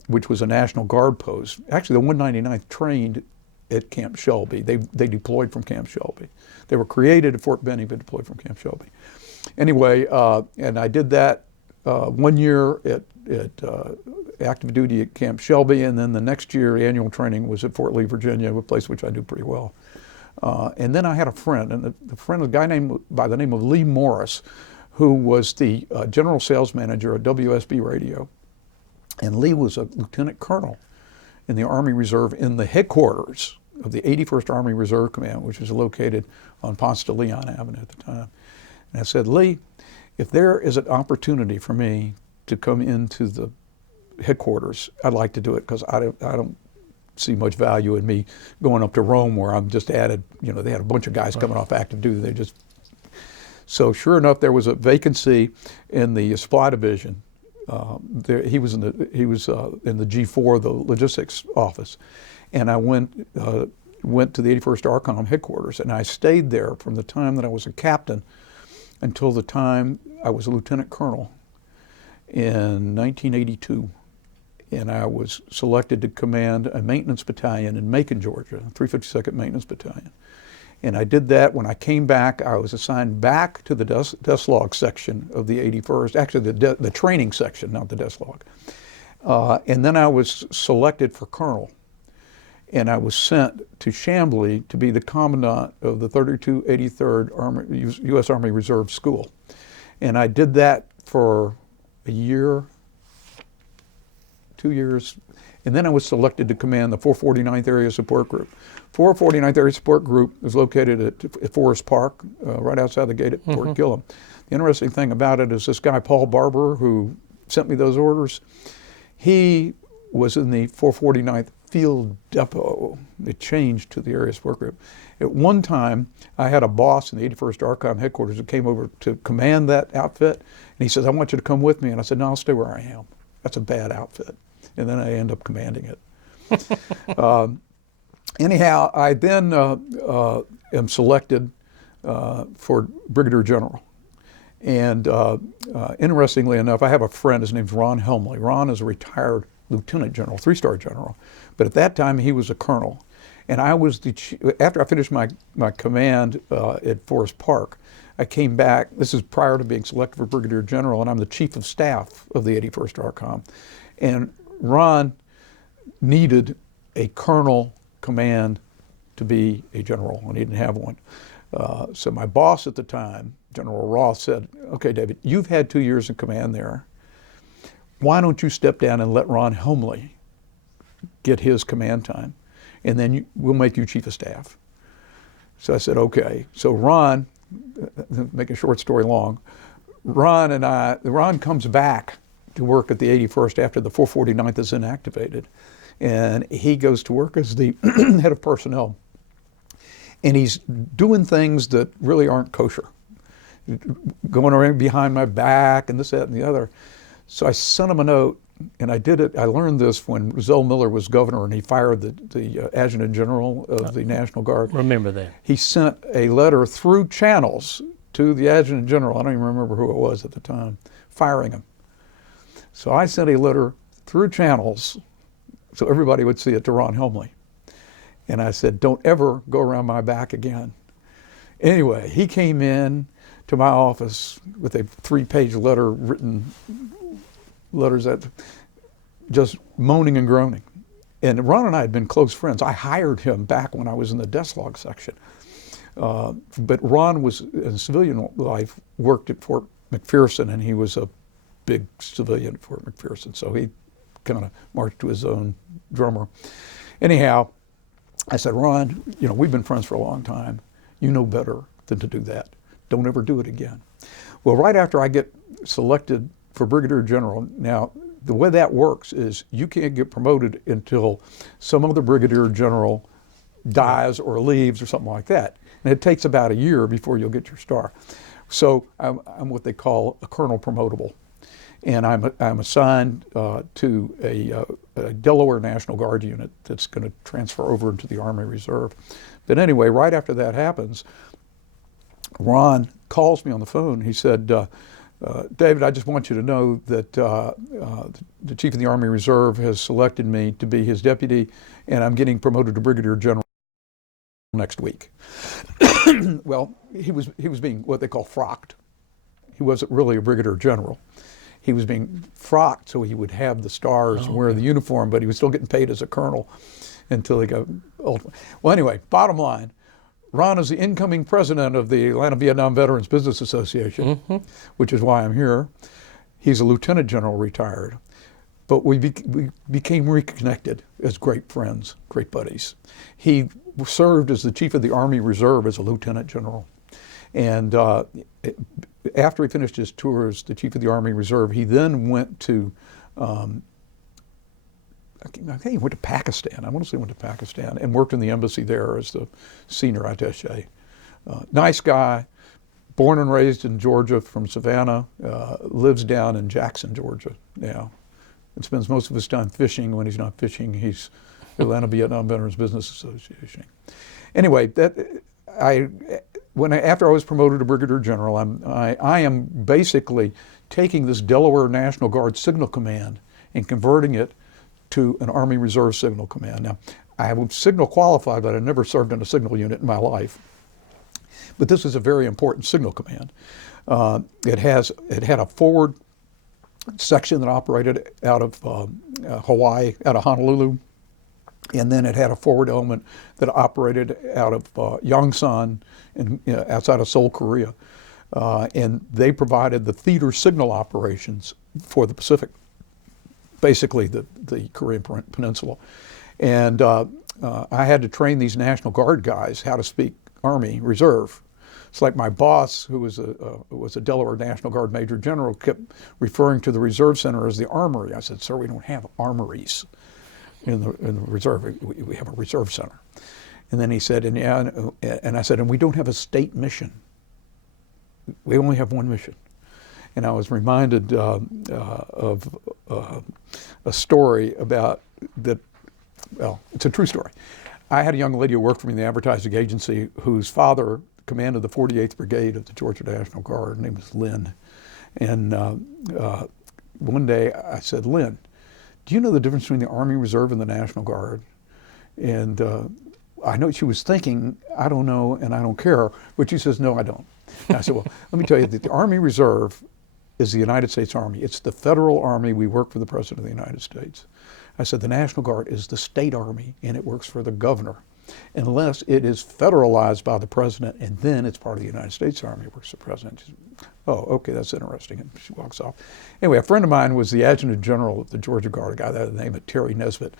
which was a National Guard post. Actually, the 199th trained at Camp Shelby. They deployed from Camp Shelby. They were created at Fort Benning, but deployed from Camp Shelby. Anyway, and I did that 1 year at active duty at Camp Shelby, and then the next year, annual training was at Fort Lee, Virginia, a place which I do pretty well. And then I had a friend, and the friend was a guy named by the name of Lee Morris, who was the general sales manager at WSB Radio. And Lee was a lieutenant colonel in the Army Reserve in the headquarters of the 81st Army Reserve Command, which was located on Ponce de Leon Avenue at the time. And I said, Lee, if there is an opportunity for me to come into the headquarters, I'd like to do it, because I don't see much value in me going up to Rome where I'm just added, they had a bunch of guys coming off active duty. So sure enough, there was a vacancy in the supply division. He was in the G4, the logistics office, and I went to the 81st ARCOM headquarters, and I stayed there from the time that I was a captain until the time I was a lieutenant colonel in 1982. And I was selected to command a maintenance battalion in Macon, Georgia, 352nd Maintenance Battalion. And I did that. When I came back, I was assigned back to the desk log section of the 81st, actually the training section, not the desk log. And then I was selected for colonel. And I was sent to Chambly to be the commandant of the 3283rd U.S. Army Reserve School. And I did that for a year, 2 years, and then I was selected to command the 449th Area Support Group. 449th Area Support Group is located at Forest Park, right outside the gate at Fort Gillem. The interesting thing about it is this guy, Paul Barber, who sent me those orders, he was in the 449th Field Depot. It changed to the Area Support Group. At one time, I had a boss in the 81st ARCOM headquarters who came over to command that outfit, and he says, I want you to come with me. And I said, no, I'll stay where I am. That's a bad outfit. And then I end up commanding it. Anyhow, I then am selected for Brigadier General. And interestingly enough, I have a friend, his name's Ron Helmley. Ron is a retired lieutenant general, 3-star general. But at that time, he was a colonel. And I was after I finished my command at Forest Park, I came back. This is prior to being selected for Brigadier General, and I'm the chief of staff of the 81st ARCOM. And Ron needed a colonel command to be a general, and he didn't have one. So my boss at the time, General Roth, said, okay, David, you've had 2 years in command there. Why don't you step down and let Ron Helmley get his command time, and then we'll make you chief of staff. So I said, okay. So Ron, make a short story long, Ron comes back to work at the 81st after the 449th is inactivated. And he goes to work as the head of personnel. And he's doing things that really aren't kosher, going around behind my back and this, that, and the other. So I sent him a note, and I learned this when Zell Miller was governor and he fired the adjutant general of the National Guard. Remember that. He sent a letter through channels to the adjutant general, I don't even remember who it was at the time, firing him. So I sent a letter through channels so everybody would see it to Ron Helmley. And I said, don't ever go around my back again. Anyway, he came in to my office with a 3-page letter, written letters that just moaning and groaning. And Ron and I had been close friends. I hired him back when I was in the desk log section. But Ron was, in civilian life, worked at Fort McPherson, and he was a big civilian at Fort McPherson. So he kind of marched to his own drummer. Anyhow, I said, Ron, we've been friends for a long time. You know better than to do that. Don't ever do it again. Well, right after I get selected for Brigadier General, now the way that works is you can't get promoted until some other Brigadier General dies or leaves or something like that. And it takes about a year before you'll get your star. So I'm what they call a colonel promotable. And I'm assigned to a Delaware National Guard unit that's going to transfer over into the Army Reserve. But anyway, right after that happens, Ron calls me on the phone. He said, David, I just want you to know that the Chief of the Army Reserve has selected me to be his deputy, and I'm getting promoted to Brigadier General next week. Well, he was being what they call frocked. He wasn't really a Brigadier General. He was being frocked so he would have the stars and wear the uniform, but he was still getting paid as a colonel until he got ultimate. Well, anyway, bottom line, Ron is the incoming president of the Atlanta Vietnam Veterans Business Association, which is why I'm here. He's a lieutenant general, retired. But we became reconnected as great friends, great buddies. He served as the Chief of the Army Reserve as a lieutenant general. And after he finished his tour as the Chief of the Army Reserve, he then went to, I think he went to Pakistan. I want to say he went to Pakistan and worked in the embassy there as the senior attaché. Nice guy, born and raised in Georgia from Savannah, lives down in Jackson, Georgia now, and spends most of his time fishing. When he's not fishing, he's Atlanta Vietnam Veterans Business Association. Anyway, after I was promoted to Brigadier General, I am basically taking this Delaware National Guard Signal Command and converting it to an Army Reserve Signal Command. Now, I was signal qualified, but I never served in a signal unit in my life. But this is a very important signal command. It had a forward section that operated out of Hawaii, out of Honolulu, and then it had a forward element that operated out of Yongsan, outside of Seoul, Korea. And they provided the theater signal operations for the Pacific, basically the Korean Peninsula. And I had to train these National Guard guys how to speak Army Reserve. It's like my boss, who was a Delaware National Guard Major General, kept referring to the Reserve Center as the Armory. I said, sir, we don't have armories in the Reserve. We have a Reserve Center. And then he said, and I said, and we don't have a state mission. We only have one mission. And I was reminded of a story about that. Well, it's a true story. I had a young lady who worked for me in the advertising agency whose father commanded the 48th Brigade of the Georgia National Guard. Her name was Lynn. And one day I said, Lynn, do you know the difference between the Army Reserve and the National Guard? And I know she was thinking, I don't know and I don't care, but she says, no, I don't. And I said, well, let me tell you that the Army Reserve is the United States Army. It's the federal army. We work for the President of the United States. I said, the National Guard is the state army and it works for the governor, unless it is federalized by the President and then it's part of the United States Army. It works for the President. She said, oh, okay, that's interesting. And she walks off. Anyway, a friend of mine was the Adjutant General of the Georgia Guard, a guy by the name of Terry Nesbitt.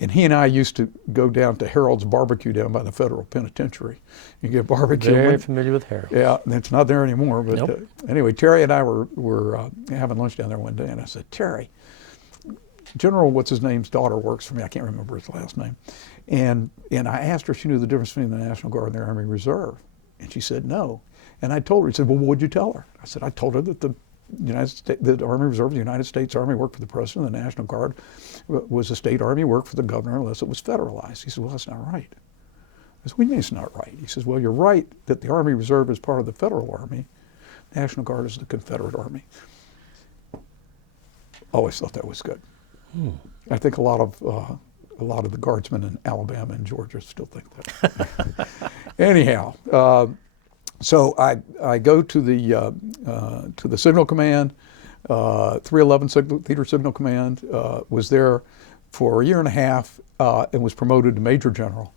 And he and I used to go down to Harold's Barbecue down by the Federal Penitentiary. You get barbecue. Very familiar with Harold. Yeah, it's not there anymore. But nope. Anyway, Terry and I were having lunch down there one day, and I said, Terry, General what's-his-name's daughter works for me. I can't remember his last name. And I asked her if she knew the difference between the National Guard and the Army Reserve. And she said no. And I told her, he said, well, what'd you tell her? I said, I told her that the Army Reserve, the United States Army, worked for the President. The National Guard was a state army, worked for the governor unless it was federalized. He said, well, that's not right. I said, what do you mean it's not right? He says, well, you're right that the Army Reserve is part of the federal army. National Guard is the Confederate Army. Always thought that was good. I think a lot of the guardsmen in Alabama and Georgia still think that. Anyhow, so I go to the Signal Command, 311 Theater Signal Command was there for a year and a half and was promoted to Major General,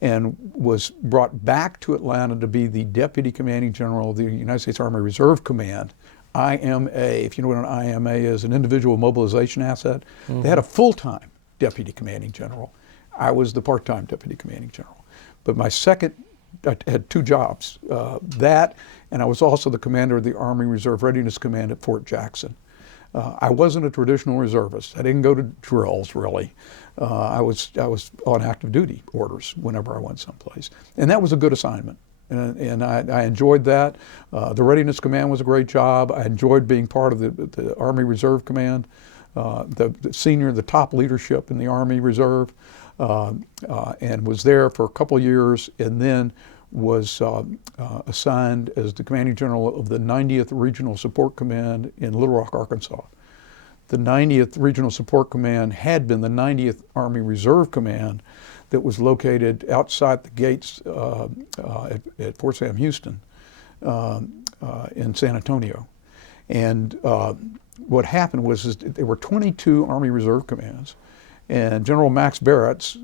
and was brought back to Atlanta to be the Deputy Commanding General of the United States Army Reserve Command. IMA, if you know what an IMA is, an individual mobilization asset. They had a full-time Deputy Commanding General. I was the part-time Deputy Commanding General. But my second, I had two jobs, that, and I was also the commander of the Army Reserve Readiness Command at Fort Jackson. I wasn't a traditional reservist. I didn't go to drills, really. I was on active duty orders whenever I went someplace. And that was a good assignment. And I enjoyed that. The Readiness Command was a great job. I enjoyed being part of the Army Reserve Command, the top leadership in the Army Reserve, and was there for a couple years, and then was assigned as the Commanding General of the 90th Regional Support Command in Little Rock, Arkansas. The 90th Regional Support Command had been the 90th Army Reserve Command that was located outside the gates at Fort Sam Houston in San Antonio. And what happened was there were 22 Army Reserve Commands, and General Max Barrett's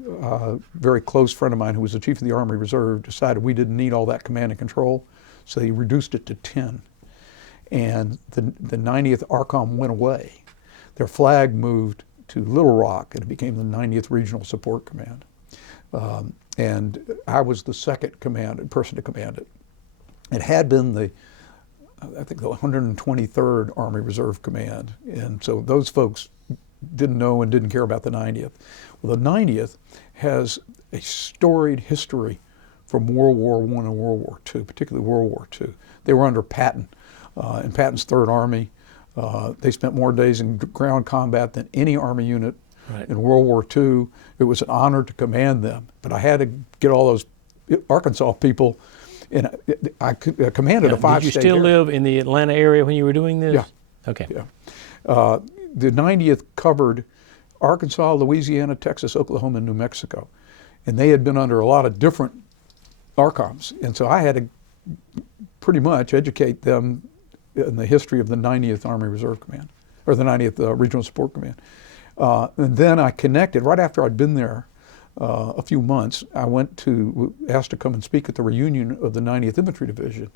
very close friend of mine, who was the chief of the Army Reserve, decided we didn't need all that command and control, so he reduced it to 10. And the 90th ARCOM went away. Their flag moved to Little Rock, and it became the 90th Regional Support Command. And I was the second person to command it. It had been I think the 123rd Army Reserve Command, and so those folks didn't know and didn't care about the 90th. Well, the 90th has a storied history from World War I and World War II, particularly World War II. They were under Patton, in Patton's Third Army. They spent more days in ground combat than any Army unit in World War II. It was an honor to command them, but I had to get all those Arkansas people, and I commanded a 5-state. Did you still live in the Atlanta area when you were doing this? Yeah. Okay. Yeah. The 90th covered Arkansas, Louisiana, Texas, Oklahoma, and New Mexico. And they had been under a lot of different ARCOMs. And so I had to pretty much educate them in the history of the 90th Army Reserve Command, or the 90th Regional Support Command. And then I connected, right after I'd been there a few months, I asked to come and speak at the reunion of the 90th Infantry Division.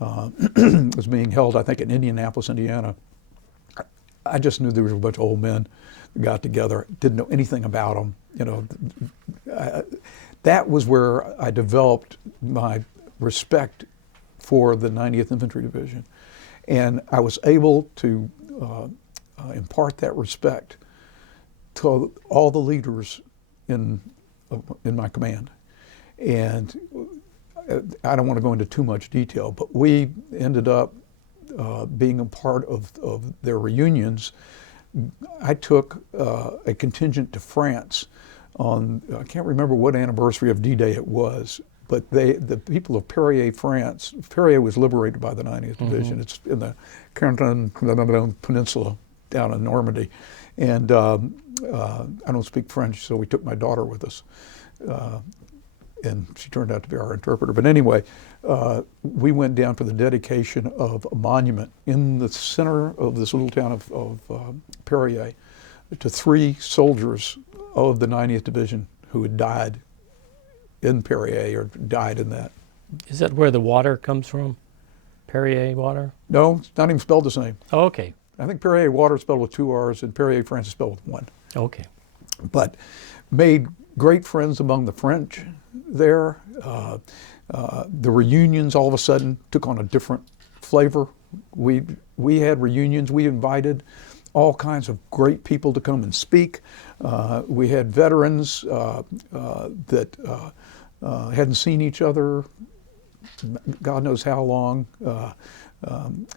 It was being held, I think, in Indianapolis, Indiana. I just knew there was a bunch of old men that got together, didn't know anything about them. That was where I developed my respect for the 90th Infantry Division. And I was able to impart that respect to all the leaders in my command. And I don't want to go into too much detail, but we ended up being a part of their reunions. I took a contingent to France on, I can't remember what anniversary of D-Day it was, but the people of Perrier, France, Perrier was liberated by the 90th Division. It's in the Canton Peninsula down in Normandy. And I don't speak French, so we took my daughter with us. And she turned out to be our interpreter. But anyway, we went down for the dedication of a monument in the center of this little town of Perrier to 3 soldiers of the 90th Division who had died in Perrier or died in that. Is that where the water comes from? Perrier water? No, it's not even spelled the same. Oh, okay. I think Perrier water is spelled with 2 R's and Perrier France is spelled with 1. Okay. But made great friends among the French there. The reunions all of a sudden took on a different flavor. We had reunions. We invited all kinds of great people to come and speak. We had veterans that hadn't seen each other God knows how long. I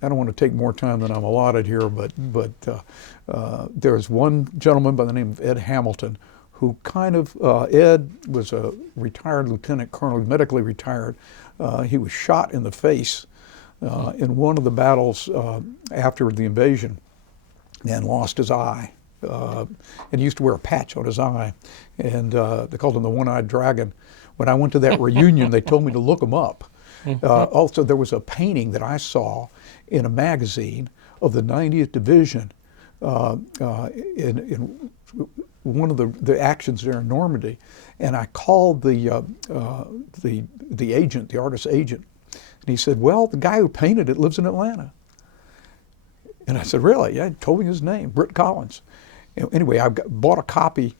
don't want to take more time than I'm allotted here, but there's one gentleman by the name of Ed Hamilton who Ed was a retired lieutenant colonel, medically retired. He was shot in the face in one of the battles after the invasion and lost his eye. And he used to wear a patch on his eye, and they called him the One-Eyed Dragon. When I went to that reunion, they told me to look him up. Also, there was a painting that I saw in a magazine of the 90th Division one of the actions there in Normandy, and I called the agent, the artist's agent, and he said, "Well, the guy who painted it lives in Atlanta." And I said, "Really?" Yeah, he told me his name, Britt Collins. Anyway, bought a copy,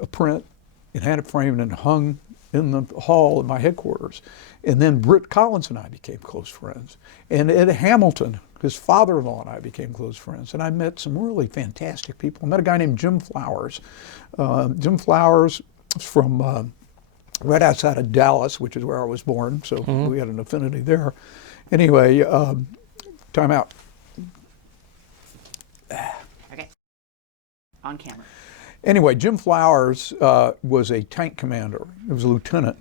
a print, and had it framed and hung in the hall of my headquarters. And then Britt Collins and I became close friends. And Ed Hamilton, his father-in-law, and I became close friends. And I met some really fantastic people. I met a guy named Jim Flowers. Jim Flowers was from right outside of Dallas, which is where I was born, so we had an affinity there. Anyway, time out. Okay. On camera. Anyway, Jim Flowers was a tank commander. He was a lieutenant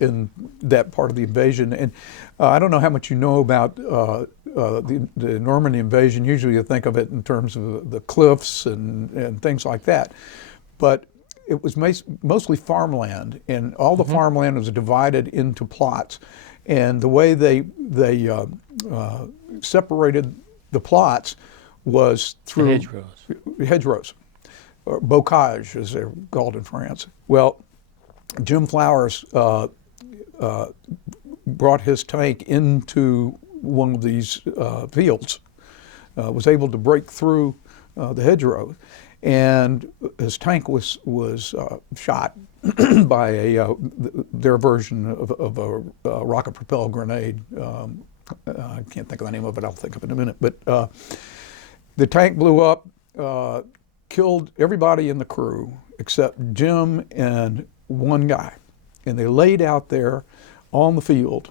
in that part of the invasion. And I don't know how much you know about the Normandy invasion. Usually you think of it in terms of the cliffs and things like that. But it was mostly farmland, and all the farmland was divided into plots. And the way they separated the plots was through hedgerows, or bocage, as they're called in France. Well, Jim Flowers brought his tank into one of these fields, was able to break through the hedgerow, and his tank was shot by their version of a rocket-propelled grenade. I can't think of the name of it. I'll think of it in a minute. But the tank blew up, killed everybody in the crew except Jim and one guy. And they laid out there on the field.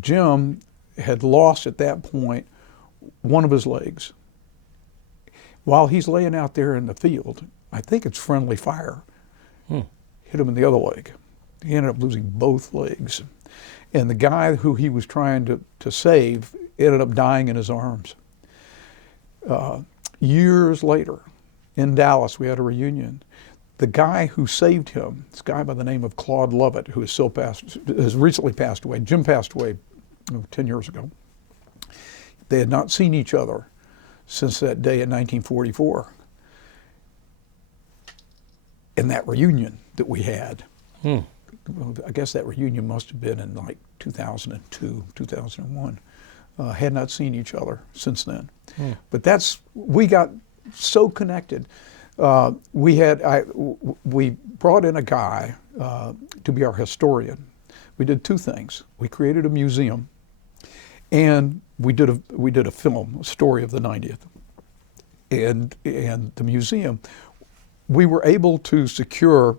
Jim had lost at that point one of his legs. While he's laying out there in the field, I think it's friendly fire, hit him in the other leg. He ended up losing both legs. And the guy who he was trying to save ended up dying in his arms. Years later, in Dallas, we had a reunion. The guy who saved him, this guy by the name of Claude Lovett, who has recently passed away. Jim passed away 10 years ago. They had not seen each other since that day in 1944. And that reunion that we had, I guess that reunion must have been in like 2002, 2001. Had not seen each other since then. But we got so connected. We brought in a guy to be our historian. We did two things. We created a museum, and we did a film, a story of the 90th. And the museum, we were able to secure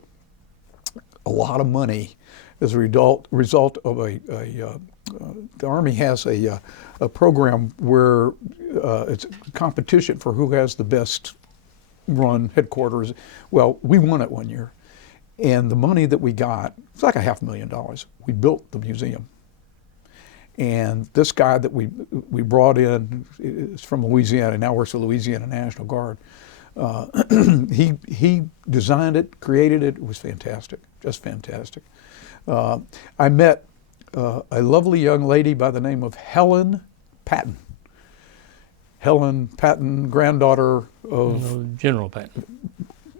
a lot of money as a result of the Army has a program where it's a competition for who has the best run headquarters. Well, we won it one year. And the money that we got, it's like $500,000. We built the museum. And this guy that we brought in is from Louisiana, now works for Louisiana National Guard. He designed it, created it. It was fantastic, just fantastic. I met a lovely young lady by the name of Helen Patton. Helen Patton, granddaughter of General Patton,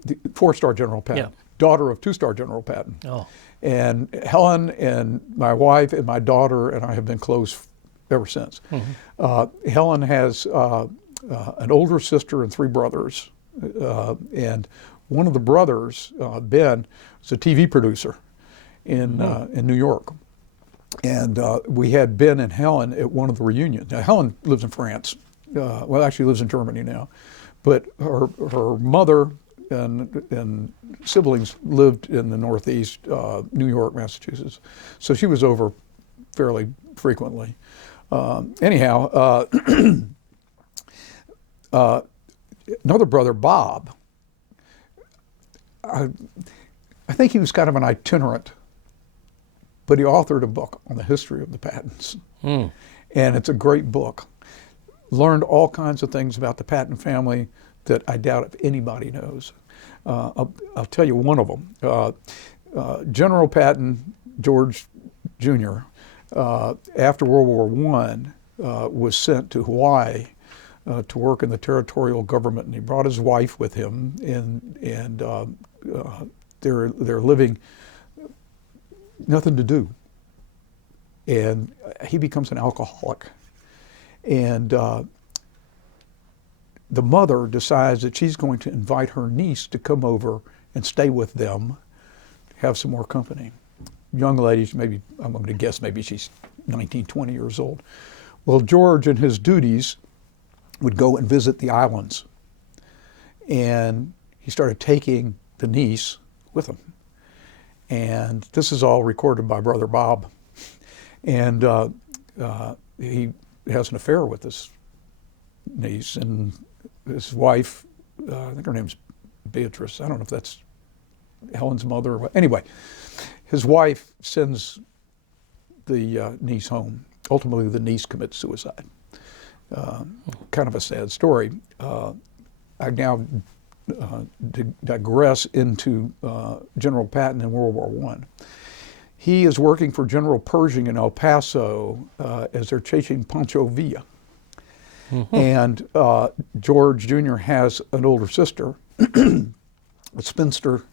the 4-star General Patton, daughter of 2-star General Patton. Oh. And Helen and my wife and my daughter and I have been close ever since. Helen has an older sister and 3 brothers. And one of the brothers, Ben, is a TV producer in New York. And we had Ben and Helen at one of the reunions. Now, Helen lives in France. Well, actually lives in Germany now. But her mother and siblings lived in the Northeast, New York, Massachusetts. So she was over fairly frequently. Anyhow, another brother, Bob, I think he was kind of an itinerant, but he authored a book on the history of the Pattons. And it's a great book. Learned all kinds of things about the Patton family that I doubt if anybody knows. I'll tell you one of them. General Patton, George Jr., after World War I, was sent to Hawaii to work in the territorial government, and he brought his wife with him, and they're living nothing to do, and he becomes an alcoholic, and the mother decides that she's going to invite her niece to come over and stay with them, have some more company. Young lady, maybe, I'm going to guess maybe she's 19, 20 years old. Well, George and his duties would go and visit the islands. And he started taking the niece with him. And this is all recorded by Brother Bob. And he has an affair with this niece, and his wife, I think her name's Beatrice. I don't know if that's Helen's mother or what. Anyway, his wife sends the niece home. Ultimately, the niece commits suicide. Kind of a sad story. I now digress into General Patton in World War I. He is working for General Pershing in El Paso as they're chasing Pancho Villa. Mm-hmm. And George Jr. has an older sister, a spinster,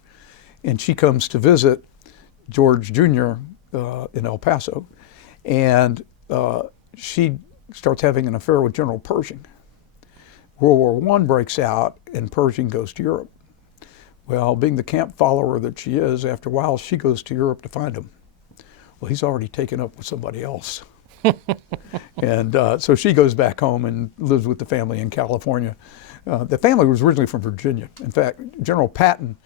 and she comes to visit George Jr. In El Paso, and she starts having an affair with General Pershing. World War I breaks out, and Pershing goes to Europe. Well, being the camp follower that she is, after a while she goes to Europe to find him. Well, he's already taken up with somebody else. And so she goes back home and lives with the family in California. The family was originally from Virginia. In fact, General Patton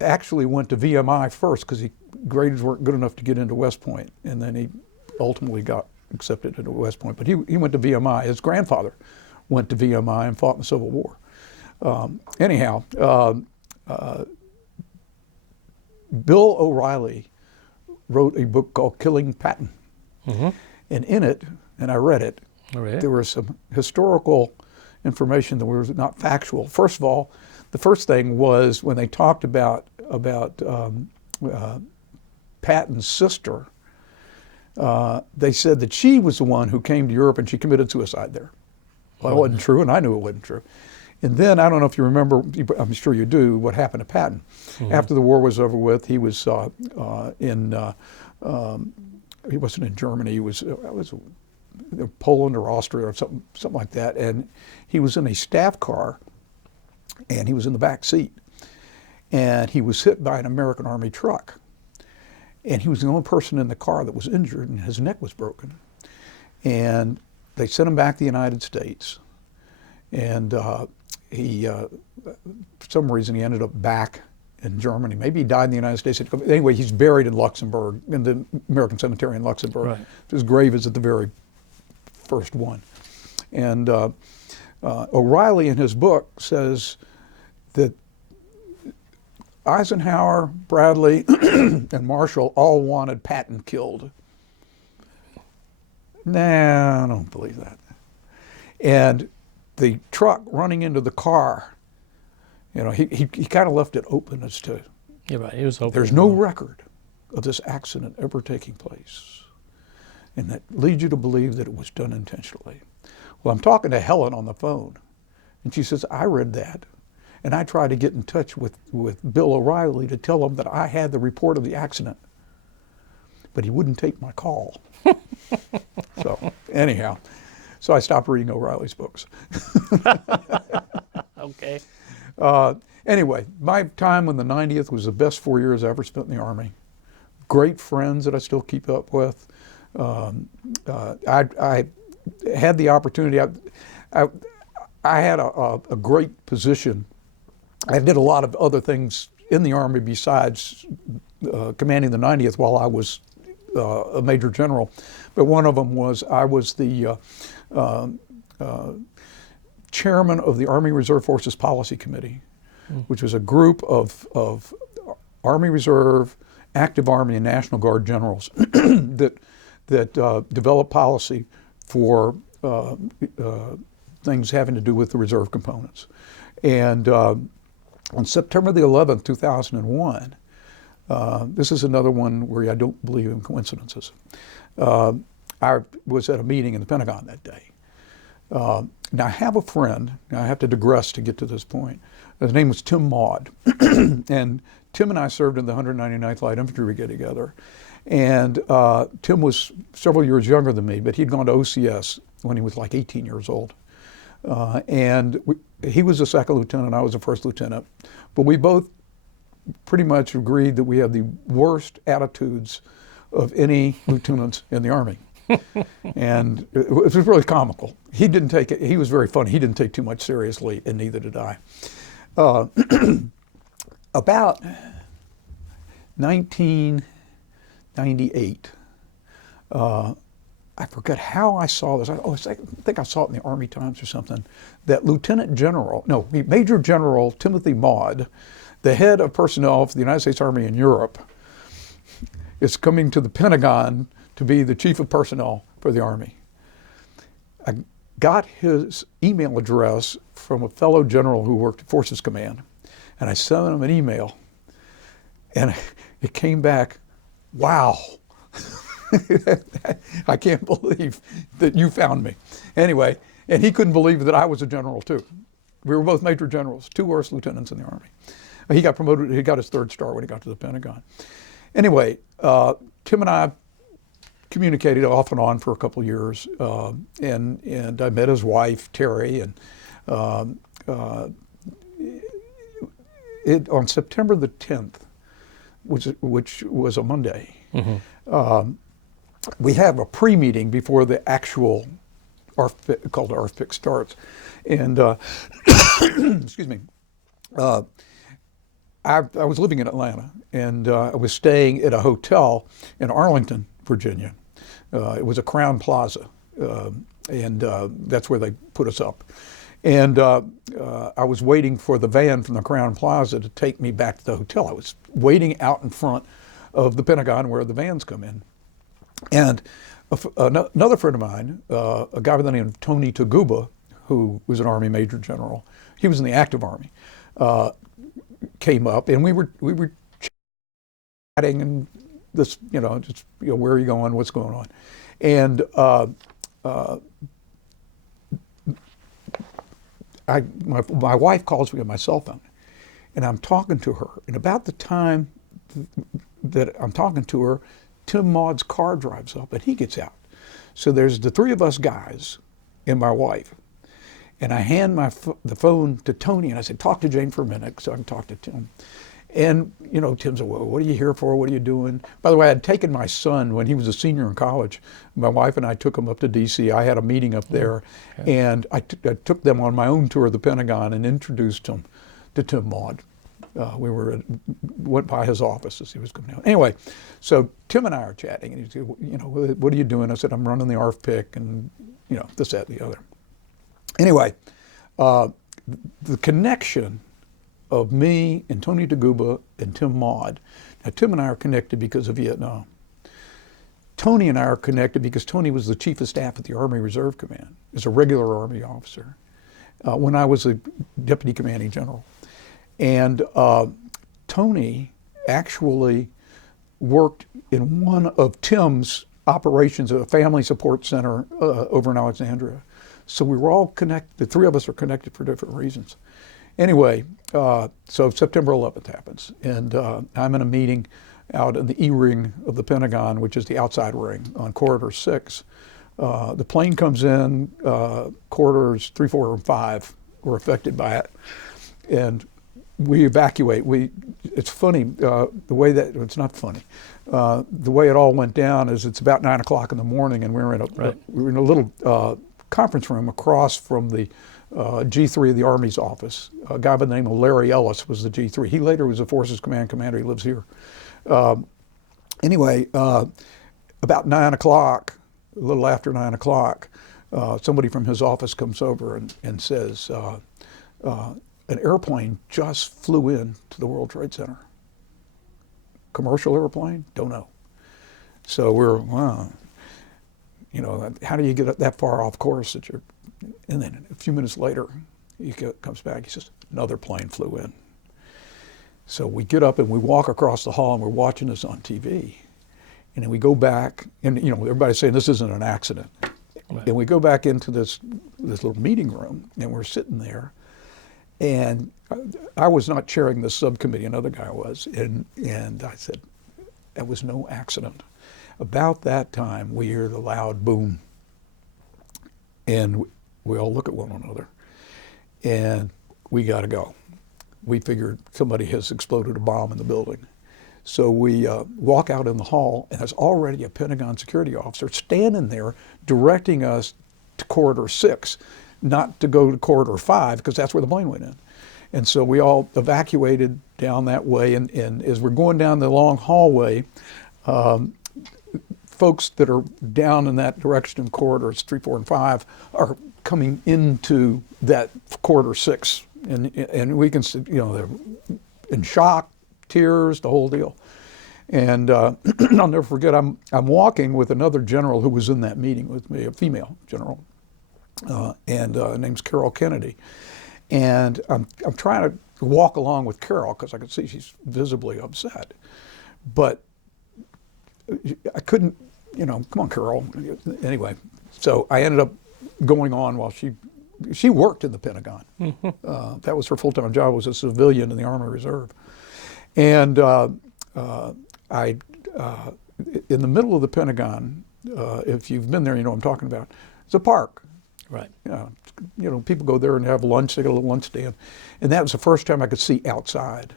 actually went to VMI first because grades weren't good enough to get into West Point, and then he ultimately got accepted into West Point. But he went to VMI. His grandfather went to VMI and fought in the Civil War. Anyhow, Bill O'Reilly wrote a book called Killing Patton. Mm-hmm. And in it, and I read it, there was some historical information that was not factual. First of all, the first thing was when they talked about Patton's sister, they said that she was the one who came to Europe and she committed suicide there. Well, that wasn't true, and I knew it wasn't true. And then, I don't know if you remember, I'm sure you do, what happened to Patton. Mm-hmm. After the war was over with, he was he wasn't in Germany, he was Poland or Austria or something like that, and he was in a staff car, and he was in the back seat, and he was hit by an American Army truck, and he was the only person in the car that was injured, and his neck was broken. And they sent him back to the United States, and he, for some reason, he ended up back in Germany. Maybe he died in the United States. Anyway, he's buried in Luxembourg, in the American cemetery in Luxembourg. Right. His grave is at the very first one. And O'Reilly in his book says that Eisenhower, Bradley, and Marshall all wanted Patton killed. Nah, I don't believe that. And the truck running into the car, you know, he kind of left it open as to, yeah, right. It was open. There's no record of this accident ever taking place. And that leads you to believe that it was done intentionally. Well, I'm talking to Helen on the phone, and she says, I read that, and I tried to get in touch with Bill O'Reilly to tell him that I had the report of the accident, but he wouldn't take my call. So, anyhow, so I stopped reading O'Reilly's books. Okay. Anyway, my time in the 90th was the best 4 years I ever spent in the Army. Great friends that I still keep up with. I had the opportunity. I had a great position. I did a lot of other things in the Army besides commanding the 90th while I was a major general. But one of them was I was the chairman of the Army Reserve Forces Policy Committee, which was a group of Army Reserve, Active Army, and National Guard generals that developed policy for things having to do with the reserve components. And on September the 11th, 2001, this is another one where I don't believe in coincidences. I was at a meeting in the Pentagon that day. Now I have a friend, now I have to digress to get to this point. His name was Tim Maud. And Tim and I served in the 199th Light Infantry Brigade together. And Tim was several years younger than me, but he'd gone to OCS when he was like 18 years old. He was a second lieutenant, I was a first lieutenant. But we both pretty much agreed that we had the worst attitudes of any lieutenants in the Army. And it was really comical. He didn't take it, he was very funny. He didn't take too much seriously, and neither did I. About 1998, I forget how I saw this. I think I saw it in the Army Times or something, that Major General Timothy Maud, the head of personnel for the United States Army in Europe, is coming to the Pentagon to be the chief of personnel for the Army. I got his email address from a fellow general who worked at Forces Command, and I sent him an email, and it came back, wow. I can't believe that you found me. Anyway, and he couldn't believe that I was a general too. We were both major generals, 2 worst lieutenants in the Army. He got promoted, he got his 3rd star when he got to the Pentagon. Anyway, Tim and I communicated off and on for a couple of years, and I met his wife, Terry, and on September the 10th, which was a Monday, we have a pre-meeting before the actual RFPIC, called RFPIC, starts. And excuse me, I was living in Atlanta, and I was staying at a hotel in Arlington, Virginia. It was a Crown Plaza, and that's where they put us up. And I was waiting for the van from the Crown Plaza to take me back to the hotel. I was waiting out in front of the Pentagon where the vans come in. And another friend of mine, a guy by the name of Tony Taguba, who was an Army Major General, he was in the active Army, came up, and we were chatting, and this, where are you going, what's going on? And my wife calls me on my cell phone, and I'm talking to her, and about the time that I'm talking to her, Tim Maud's car drives up, and he gets out. So there's the 3 of us guys and my wife, and I hand the phone to Tony, and I said, talk to Jane for a minute so I can talk to Tim. And, Tim said, well, what are you here for? What are you doing? By the way, I had taken my son when he was a senior in college. My wife and I took him up to D.C. I had a meeting up there, and I took them on my own tour of the Pentagon and introduced him to Tim Maud. We went by his office as he was coming out. Anyway, so Tim and I are chatting, and he said, what are you doing? I said, I'm running the RFPIC, and, this, that, and the other. Anyway, the connection of me and Tony Taguba and Tim Maud. Now, Tim and I are connected because of Vietnam. Tony and I are connected because Tony was the Chief of Staff at the Army Reserve Command as a regular Army officer when I was a Deputy Commanding General. And Tony actually worked in one of Tim's operations at a family support center over in Alexandria. So we were all connected, the 3 of us are connected for different reasons. Anyway, so September 11th happens, and I'm in a meeting out in the E-ring of the Pentagon, which is the outside ring on Corridor 6. The plane comes in, corridors 3, 4, and 5 were affected by it, and we evacuate. It's funny, the way that, it's not funny, the way it all went down is it's about 9 o'clock in the morning, and we were in a little conference room across from the G3 of the Army's office. A guy by the name of Larry Ellis was the G3. He later was a Forces Command commander. He lives here. Anyway, about 9 o'clock, a little after 9 o'clock, somebody from his office comes over and says, an airplane just flew in to the World Trade Center. Commercial airplane? Don't know. So we're, wow, how do you get that far off course that you're, and then a few minutes later, he comes back, he says, another plane flew in. So we get up and we walk across the hall, and we're watching this on TV. And then we go back, and everybody's saying this isn't an accident. Right. And we go back into this little meeting room, and we're sitting there, and I was not chairing the subcommittee, another guy was, and I said, that was no accident. About that time, we hear the loud boom, and we all look at one another, and we got to go. We figured somebody has exploded a bomb in the building. So we walk out in the hall, and there's already a Pentagon security officer standing there directing us to Corridor 6, not to go to Corridor 5, because that's where the plane went in. And so we all evacuated down that way, and as we're going down the long hallway, folks that are down in that direction in corridors 3, 4, and 5 are coming into that Corridor 6. And we can see, you know, they're in shock, tears, the whole deal. And I'll never forget, I'm walking with another general who was in that meeting with me, a female general, and her name's Carol Kennedy. And I'm trying to walk along with Carol because I could see she's visibly upset. But I couldn't, you know, come on, Carol. Anyway, so I ended up going on while she worked in the Pentagon. That was her full-time job, was a civilian in the Army Reserve. And in the middle of the Pentagon, if you've been there, you know what I'm talking about, it's a park. Right. You know, people go there and have lunch, they got a little lunch stand. And that was the first time I could see outside.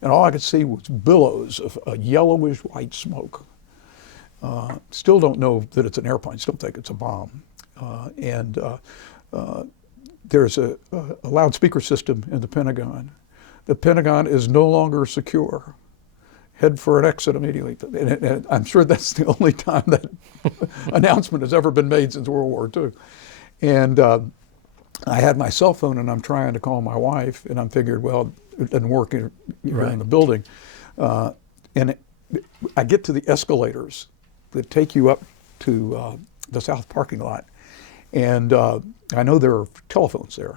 And all I could see was billows of a yellowish white smoke. Still don't know that it's an airplane, still think it's a bomb. There's a loudspeaker system in the Pentagon. The Pentagon is no longer secure. Head for an exit immediately. And I'm sure that's the only time that announcement has ever been made since World War II. And I had my cell phone, and I'm trying to call my wife, and I'm figured, well, it doesn't work in the building. And I get to the escalators that take you up to the south parking lot. And I know there are telephones there.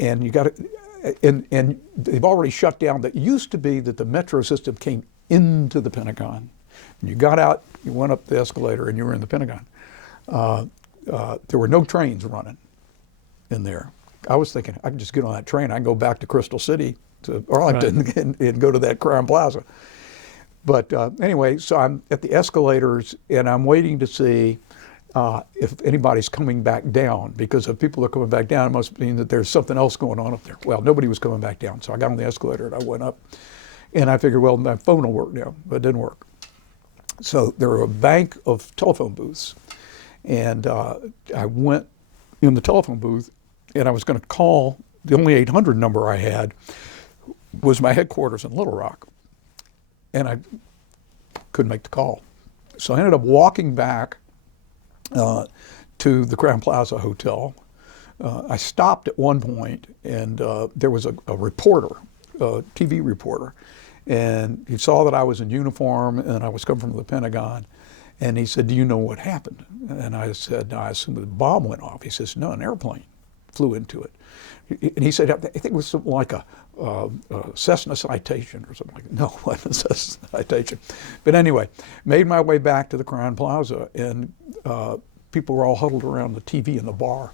And you got to, and they've already shut down. That used to be that the metro system came into the Pentagon. And you got out, you went up the escalator, and you were in the Pentagon. There were no trains running in there. I was thinking, I can just get on that train. I can go back to Crystal City, to Arlington, right, and go to that Crown Plaza. But anyway, so I'm at the escalators, and I'm waiting to see if anybody's coming back down, because if people are coming back down, it must mean that there's something else going on up there. Well, nobody was coming back down, so I got on the escalator and I went up, and I figured, well, my phone will work now, but it didn't work. So there were a bank of telephone booths, and I went in the telephone booth, and I was going to call. The only 800 number I had was my headquarters in Little Rock, and I couldn't make the call. So I ended up walking back to the Crown Plaza Hotel. I stopped at one point, and there was a reporter, a TV reporter, and he saw that I was in uniform and I was coming from the Pentagon, and he said, "Do you know what happened?" And I said, "I assume the bomb went off." He says, "No, an airplane flew into it." And he said, "I think it was something like a Cessna Citation or something like that." No, it wasn't a Cessna Citation. But anyway, made my way back to the Crown Plaza, and people were all huddled around the TV in the bar.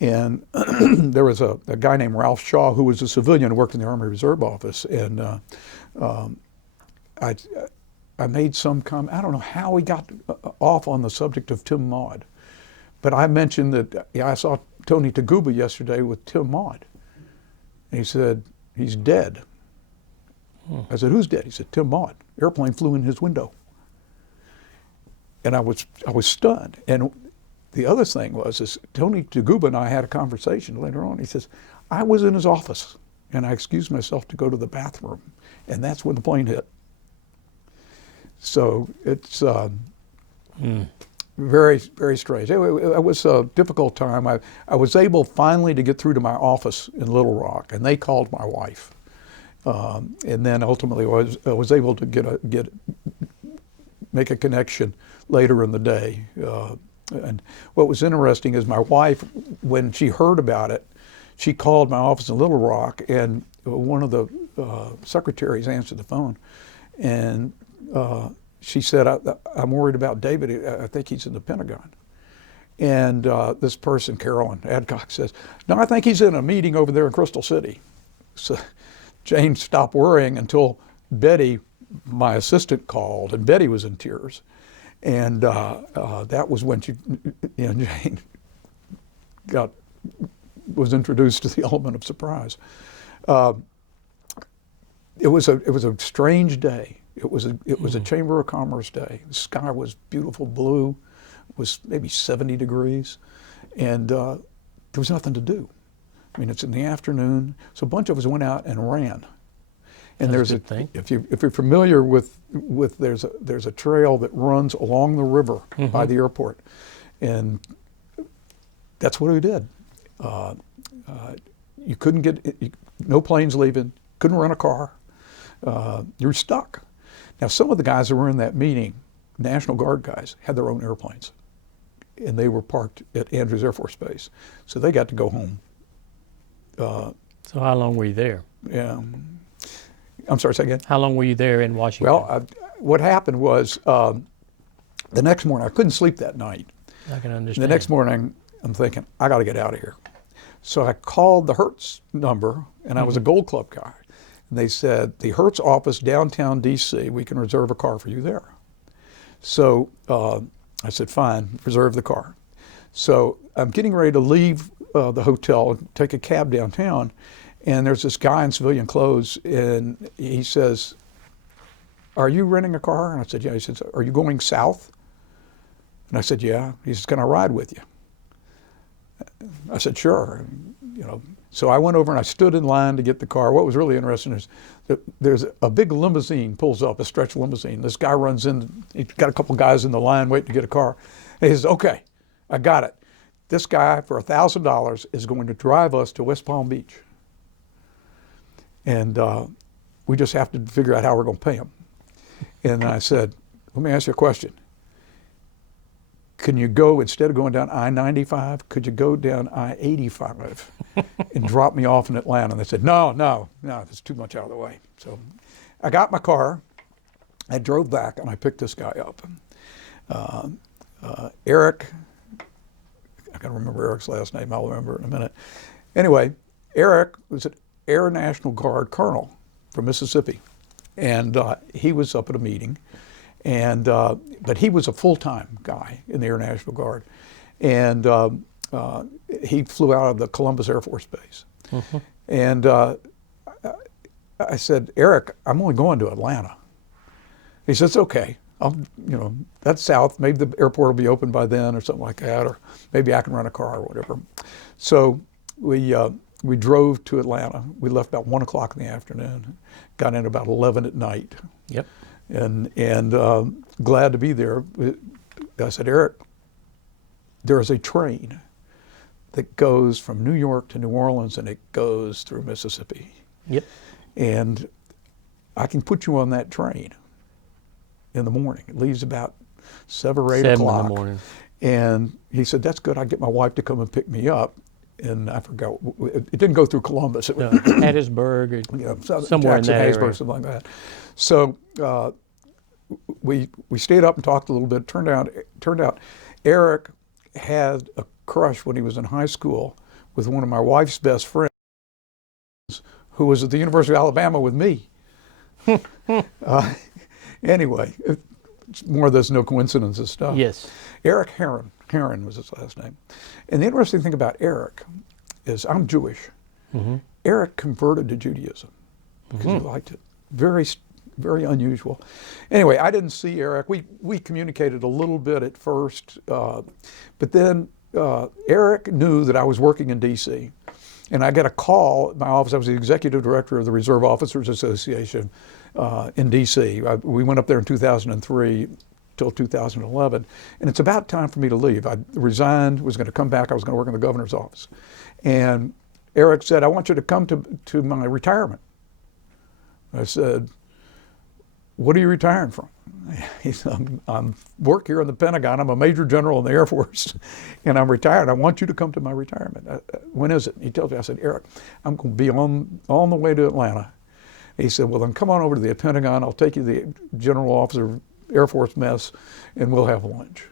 And there was a guy named Ralph Shaw, who was a civilian who worked in the Army Reserve Office. And I made some comment. I don't know how we got off on the subject of Tim Maud, but I mentioned that I saw Tony Taguba yesterday with Tim Maud. And he said, "He's dead." I said, "Who's dead?" He said, "Tim Maud. Airplane flew in his window." And I was stunned. And the other thing was Tony Taguba and I had a conversation later on. He says, "I was in his office, and I excused myself to go to the bathroom, and that's when the plane hit." So it's very, very strange. It was a difficult time. I was able finally to get through to my office in Little Rock, and they called my wife. And then ultimately I was able to make a connection later in the day. And what was interesting is my wife, when she heard about it, she called my office in Little Rock, and one of the secretaries answered the phone, and she said, "I'm worried about David. I think he's in the Pentagon." And this person, Carolyn Adcock, says, "No, I think he's in a meeting over there in Crystal City." So Jane stopped worrying until Betty, my assistant, called, and Betty was in tears. And that was when Jane was introduced to the element of surprise. It was a strange day. It was a Chamber of Commerce day. The sky was beautiful blue. It was maybe 70 degrees, and there was nothing to do. I mean, it's in the afternoon, so a bunch of us went out and ran. And That's a good thing. if you're familiar with there's a trail that runs along the river by the airport, and that's what we did. You couldn't get no planes leaving, couldn't rent a car. You're stuck. Now, some of the guys that were in that meeting, National Guard guys, had their own airplanes, and they were parked at Andrews Air Force Base, so they got to go home. So how long were you there? Yeah. I'm sorry, say again? How long were you there in Washington? Well, what happened was the next morning, I couldn't sleep that night. I can understand. The next morning, I'm thinking, I got to get out of here. So I called the Hertz number, and I was a Gold Club guy. And they said, the Hertz office, downtown D.C., we can reserve a car for you there. So I said, fine, reserve the car. So I'm getting ready to leave the hotel and take a cab downtown, and there's this guy in civilian clothes, and he says, "Are you renting a car?" And I said, "Yeah." He says, "Are you going south?" And I said, "Yeah." He says, "Can I ride with you?" I said, "Sure." And, so I went over and I stood in line to get the car. What was really interesting is that there's a big limousine pulls up, a stretch limousine. This guy runs in, he's got a couple guys in the line waiting to get a car. And he says, "Okay, I got it. This guy for $1,000 is going to drive us to West Palm Beach. And we just have to figure out how we're going to pay him." And I said, "Let me ask you a question. Can you go, instead of going down I-95, could you go down I-85 and drop me off in Atlanta?" And they said, no, that's too much out of the way. So I got my car, I drove back, and I picked this guy up. Eric, I gotta remember Eric's last name, I'll remember it in a minute. Anyway, Eric was an Air National Guard colonel from Mississippi. And he was up at a meeting. And but he was a full-time guy in the Air National Guard, and he flew out of the Columbus Air Force Base. And I said, "Eric, I'm only going to Atlanta." He says, "Okay, that's south. Maybe the airport will be open by then, or something like that, or maybe I can rent a car or whatever." So we drove to Atlanta. We left about 1 o'clock in the afternoon, got in about 11 at night. Yep. And glad to be there. I said, "Eric, there is a train that goes from New York to New Orleans, and it goes through Mississippi. Yep. And I can put you on that train in the morning. It leaves about 7 or 8 o'clock. 7 in the morning. And he said, "That's good. I get my wife to come and pick me up." And I forgot, it didn't go through Columbus. It was Hattiesburg, or somewhere in that area. Something like that. So we stayed up and talked a little bit. Turned out Eric had a crush when he was in high school with one of my wife's best friends, who was at the University of Alabama with me. Anyway, it's more of this no coincidences stuff. Yes. Eric Heron was his last name. And the interesting thing about Eric is I'm Jewish. Eric converted to Judaism because he liked it. Very, very unusual. Anyway, I didn't see Eric. We communicated a little bit at first, but then Eric knew that I was working in D.C. And I got a call at my office. I was the executive director of the Reserve Officers Association in D.C. We went up there in 2003 till 2011, and it's about time for me to leave. I resigned, was going to come back. I was going to work in the governor's office. And Eric said, "I want you to come to my retirement." I said, "What are you retiring from?" He said, I'm work here in the Pentagon. I'm a major general in the Air Force, and I'm retired. I want you to come to my retirement. When is it? He tells me. I said, "Eric, I'm going to be on the way to Atlanta." He said, "Well, then come on over to the Pentagon. I'll take you to the general officer Air Force mess, and we'll have lunch."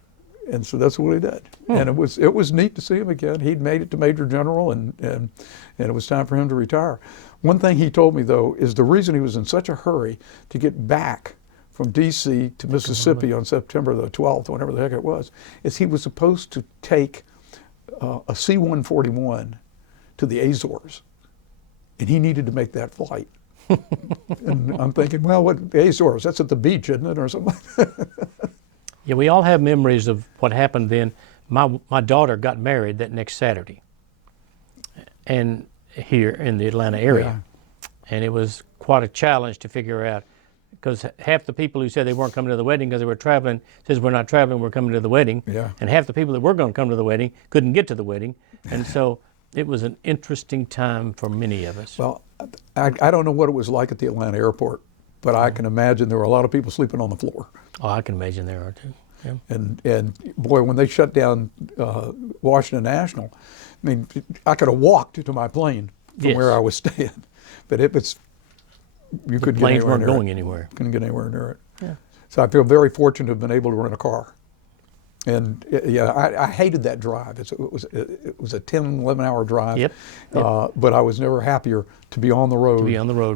And so that's what he did. And it was neat to see him again. He'd made it to Major General, and it was time for him to retire. One thing he told me, though, is the reason he was in such a hurry to get back from D.C. to Mississippi on September the 12th, whenever the heck it was, is he was supposed to take a C-141 to the Azores, and he needed to make that flight. And I'm thinking, well, what, the Azores, that's at the beach, isn't it, or something? Yeah, we all have memories of what happened then. My daughter got married that next Saturday, and here in the Atlanta area. And it was quite a challenge to figure out, because half the people who said they weren't coming to the wedding because they were traveling says, we're not traveling, we're coming to the wedding. And half the people that were going to come to the wedding couldn't get to the wedding. And so it was an interesting time for many of us. Well, I don't know what it was like at the Atlanta airport, but I can imagine there were a lot of people sleeping on the floor. Oh, I can imagine there are too. Yeah. And boy, when they shut down Washington National, I mean, I could have walked to my plane from where I was staying, but it was, you couldn't get Planes anywhere weren't near going it. anywhere. Couldn't get anywhere near it. Yeah. So I feel very fortunate to have been able to rent a car. And yeah, I hated that drive. It was a 10, 11-hour drive. Yep. But I was never happier to be on the road.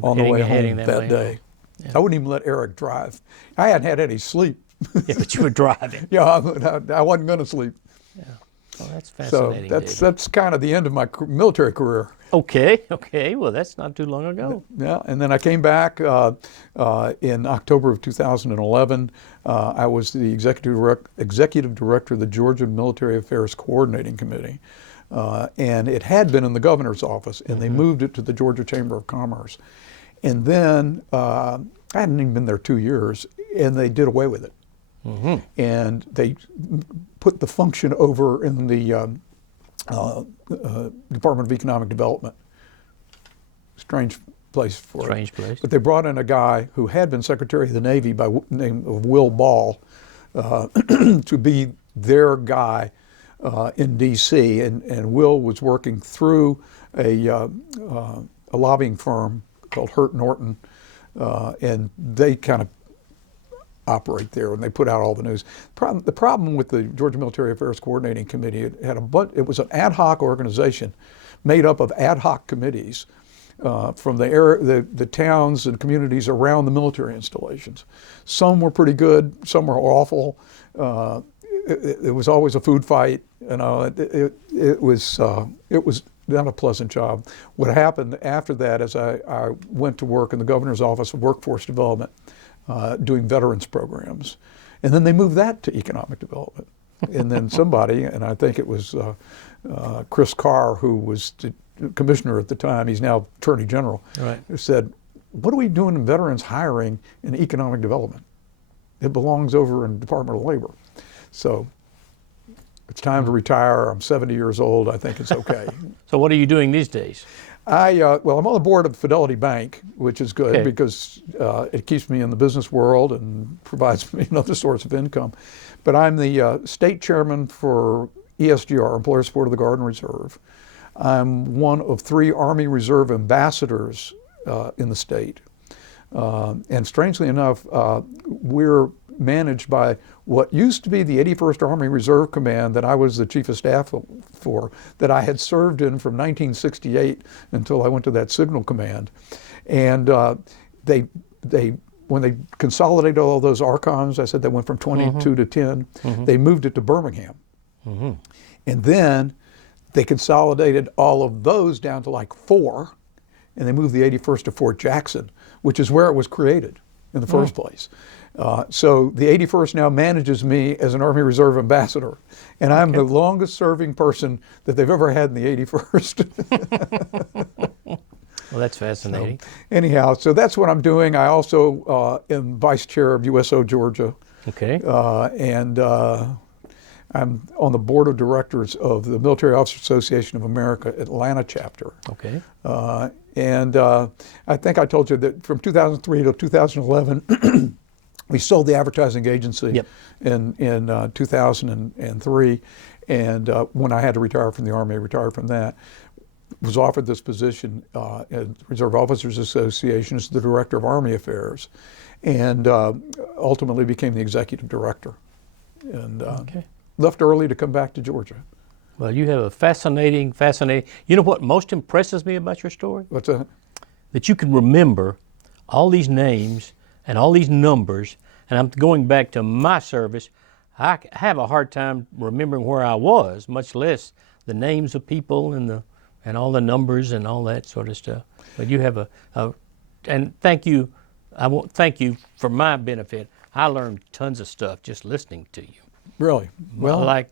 on the way home that day. Yeah. I wouldn't even let Eric drive. I hadn't had any sleep. Yeah, but you were driving. Yeah, I wasn't going to sleep. Yeah. Oh, that's So fascinating. that's kind of the end of my military career. Okay. Well, that's not too long ago. Yeah, and then I came back in October of 2011. I was the executive director of the Georgia Military Affairs Coordinating Committee, and it had been in the governor's office, and they moved it to the Georgia Chamber of Commerce. And then I hadn't even been there 2 years, and they did away with it. And they put the function over in the Department of Economic Development. Strange place for it. Strange place. But they brought in a guy who had been Secretary of the Navy by name of Will Ball to be their guy in D.C. And Will was working through a lobbying firm called Hurt Norton, and they kind of operate there, and they put out all the news. The problem with the Georgia Military Affairs Coordinating Committee, it was an ad hoc organization made up of ad hoc committees from the towns and communities around the military installations. Some were pretty good, some were awful. It was always a food fight. You know, it was not a pleasant job. What happened after that is I went to work in the governor's office of workforce development, doing veterans programs. And then they moved that to economic development. And then somebody, and I think it was Chris Carr, who was the commissioner at the time, he's now Attorney General, said, what are we doing in veterans hiring in economic development? It belongs over in the Department of Labor. So it's time to retire. I'm 70 years old. I think it's okay. So what are you doing these days? Well, I'm on the board of Fidelity Bank, which is good because it keeps me in the business world and provides me another source of income. But I'm the state chairman for ESGR, Employer Support of the Guard and Reserve. I'm one of 3 Army Reserve ambassadors in the state. And strangely enough, we're managed by what used to be the 81st Army Reserve Command that I was the chief of staff for, that I had served in from 1968 until I went to that signal command. And when they consolidated all those ARCOMs, I said they went from 22 to 10, they moved it to Birmingham. And then they consolidated all of those down to like 4, and they moved the 81st to Fort Jackson, which is where it was created in the first place. So the 81st now manages me as an Army Reserve ambassador, and I'm the longest serving person that they've ever had in the 81st. Well, that's fascinating. So, anyhow, so that's what I'm doing. I also am vice chair of USO Georgia. Okay. And I'm on the board of directors of the Military Officers Association of America Atlanta chapter. Okay. And I think I told you that from 2003 to 2011, we sold the advertising agency in 2003. And when I had to retire from the Army, I retired from that. Was offered this position at Reserve Officers Association as the director of Army Affairs, and ultimately became the executive director. And left early to come back to Georgia. Well, you have a fascinating. You know what most impresses me about your story? What's that? That you can remember all these names and all these numbers. And I'm going back to my service. I have a hard time remembering where I was, much less the names of people and all the numbers and all that sort of stuff. But you have and thank you. I won't thank you for my benefit. I learned tons of stuff just listening to you. Really? Well, like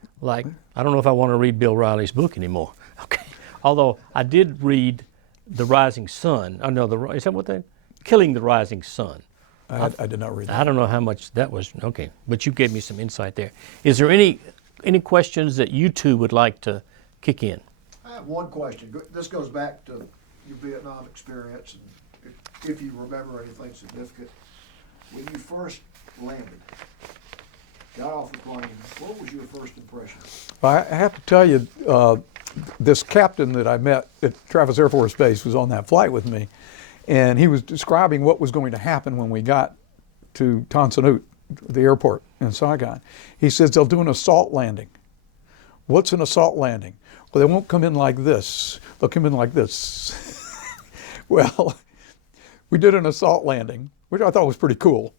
I don't know if I want to read Bill Riley's book anymore. Okay, although I did read The Rising Sun. Oh no, is that what they? Killing the Rising Sun. I did not read that. I don't know how much that was. Okay, but you gave me some insight there. Is there any questions that you two would like to kick in? I have one question. This goes back to your Vietnam experience, and if you remember anything significant. When you first landed, got off the plane, what was your first impression? I have to tell you, this captain that I met at Travis Air Force Base was on that flight with me, and he was describing what was going to happen when we got to Tan Son Nhut, the airport in Saigon. He says they'll do an assault landing. What's an assault landing? Well, they won't come in like this. They'll come in like this. Well, we did an assault landing, which I thought was pretty cool.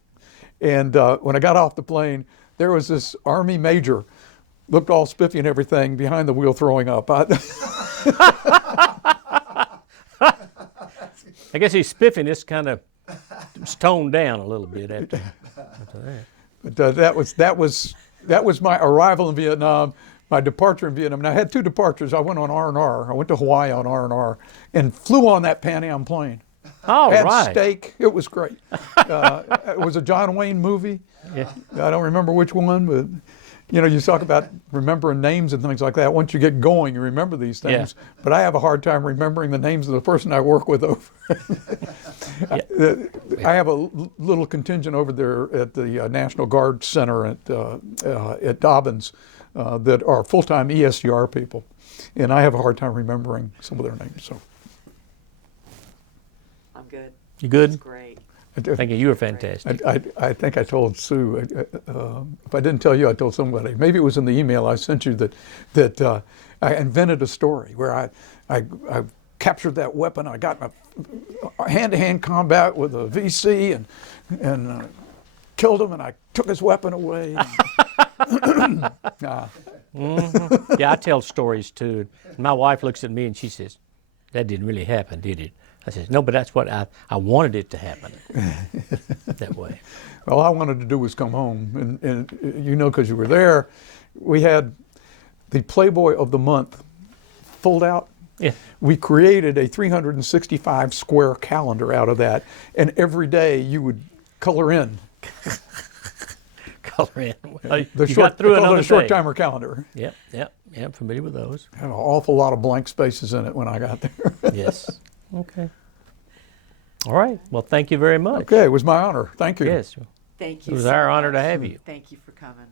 And when I got off the plane, there was this Army major, looked all spiffy and everything, behind the wheel throwing up. I guess his spiffiness kind of toned down a little bit after that. But that was my arrival in Vietnam, my departure in Vietnam. And I had two departures. I went on R&R. I went to Hawaii on R&R and flew on that Pan Am plane. Oh, had right. steak. It was great. It was a John Wayne movie. Yeah. I don't remember which one, but you know, you talk about remembering names and things like that. Once you get going, you remember these things. Yeah. But I have a hard time remembering the names of the person I work with over. I have a little contingent over there at the National Guard Center at Dobbins that are full-time ESGR people, and I have a hard time remembering some of their names. So. I'm good. You good? That's great. Thank you. You were fantastic. I think I told Sue. If I didn't tell you, I told somebody. Maybe it was in the email I sent you that I invented a story where I captured that weapon. I got in a hand-to-hand combat with a VC and killed him, and I took his weapon away. Mm-hmm. Yeah, I tell stories too. My wife looks at me and she says, "That didn't really happen, did it?" I said, "No, but that's what I wanted it to happen that way." All I wanted to do was come home, and you know, because you were there, we had the Playboy of the Month fold out. Yeah. We created a 365 square calendar out of that, and every day you would color in. Color in. Well, The you short, got through I call it another a short day. timer calendar. Yep. Familiar with those. Had an awful lot of blank spaces in it when I got there. Yes. Okay. All right. Well, thank you very much. Okay, it was my honor. Thank you. Yes. Thank you. It was so our honor to much. have you. Thank you for coming.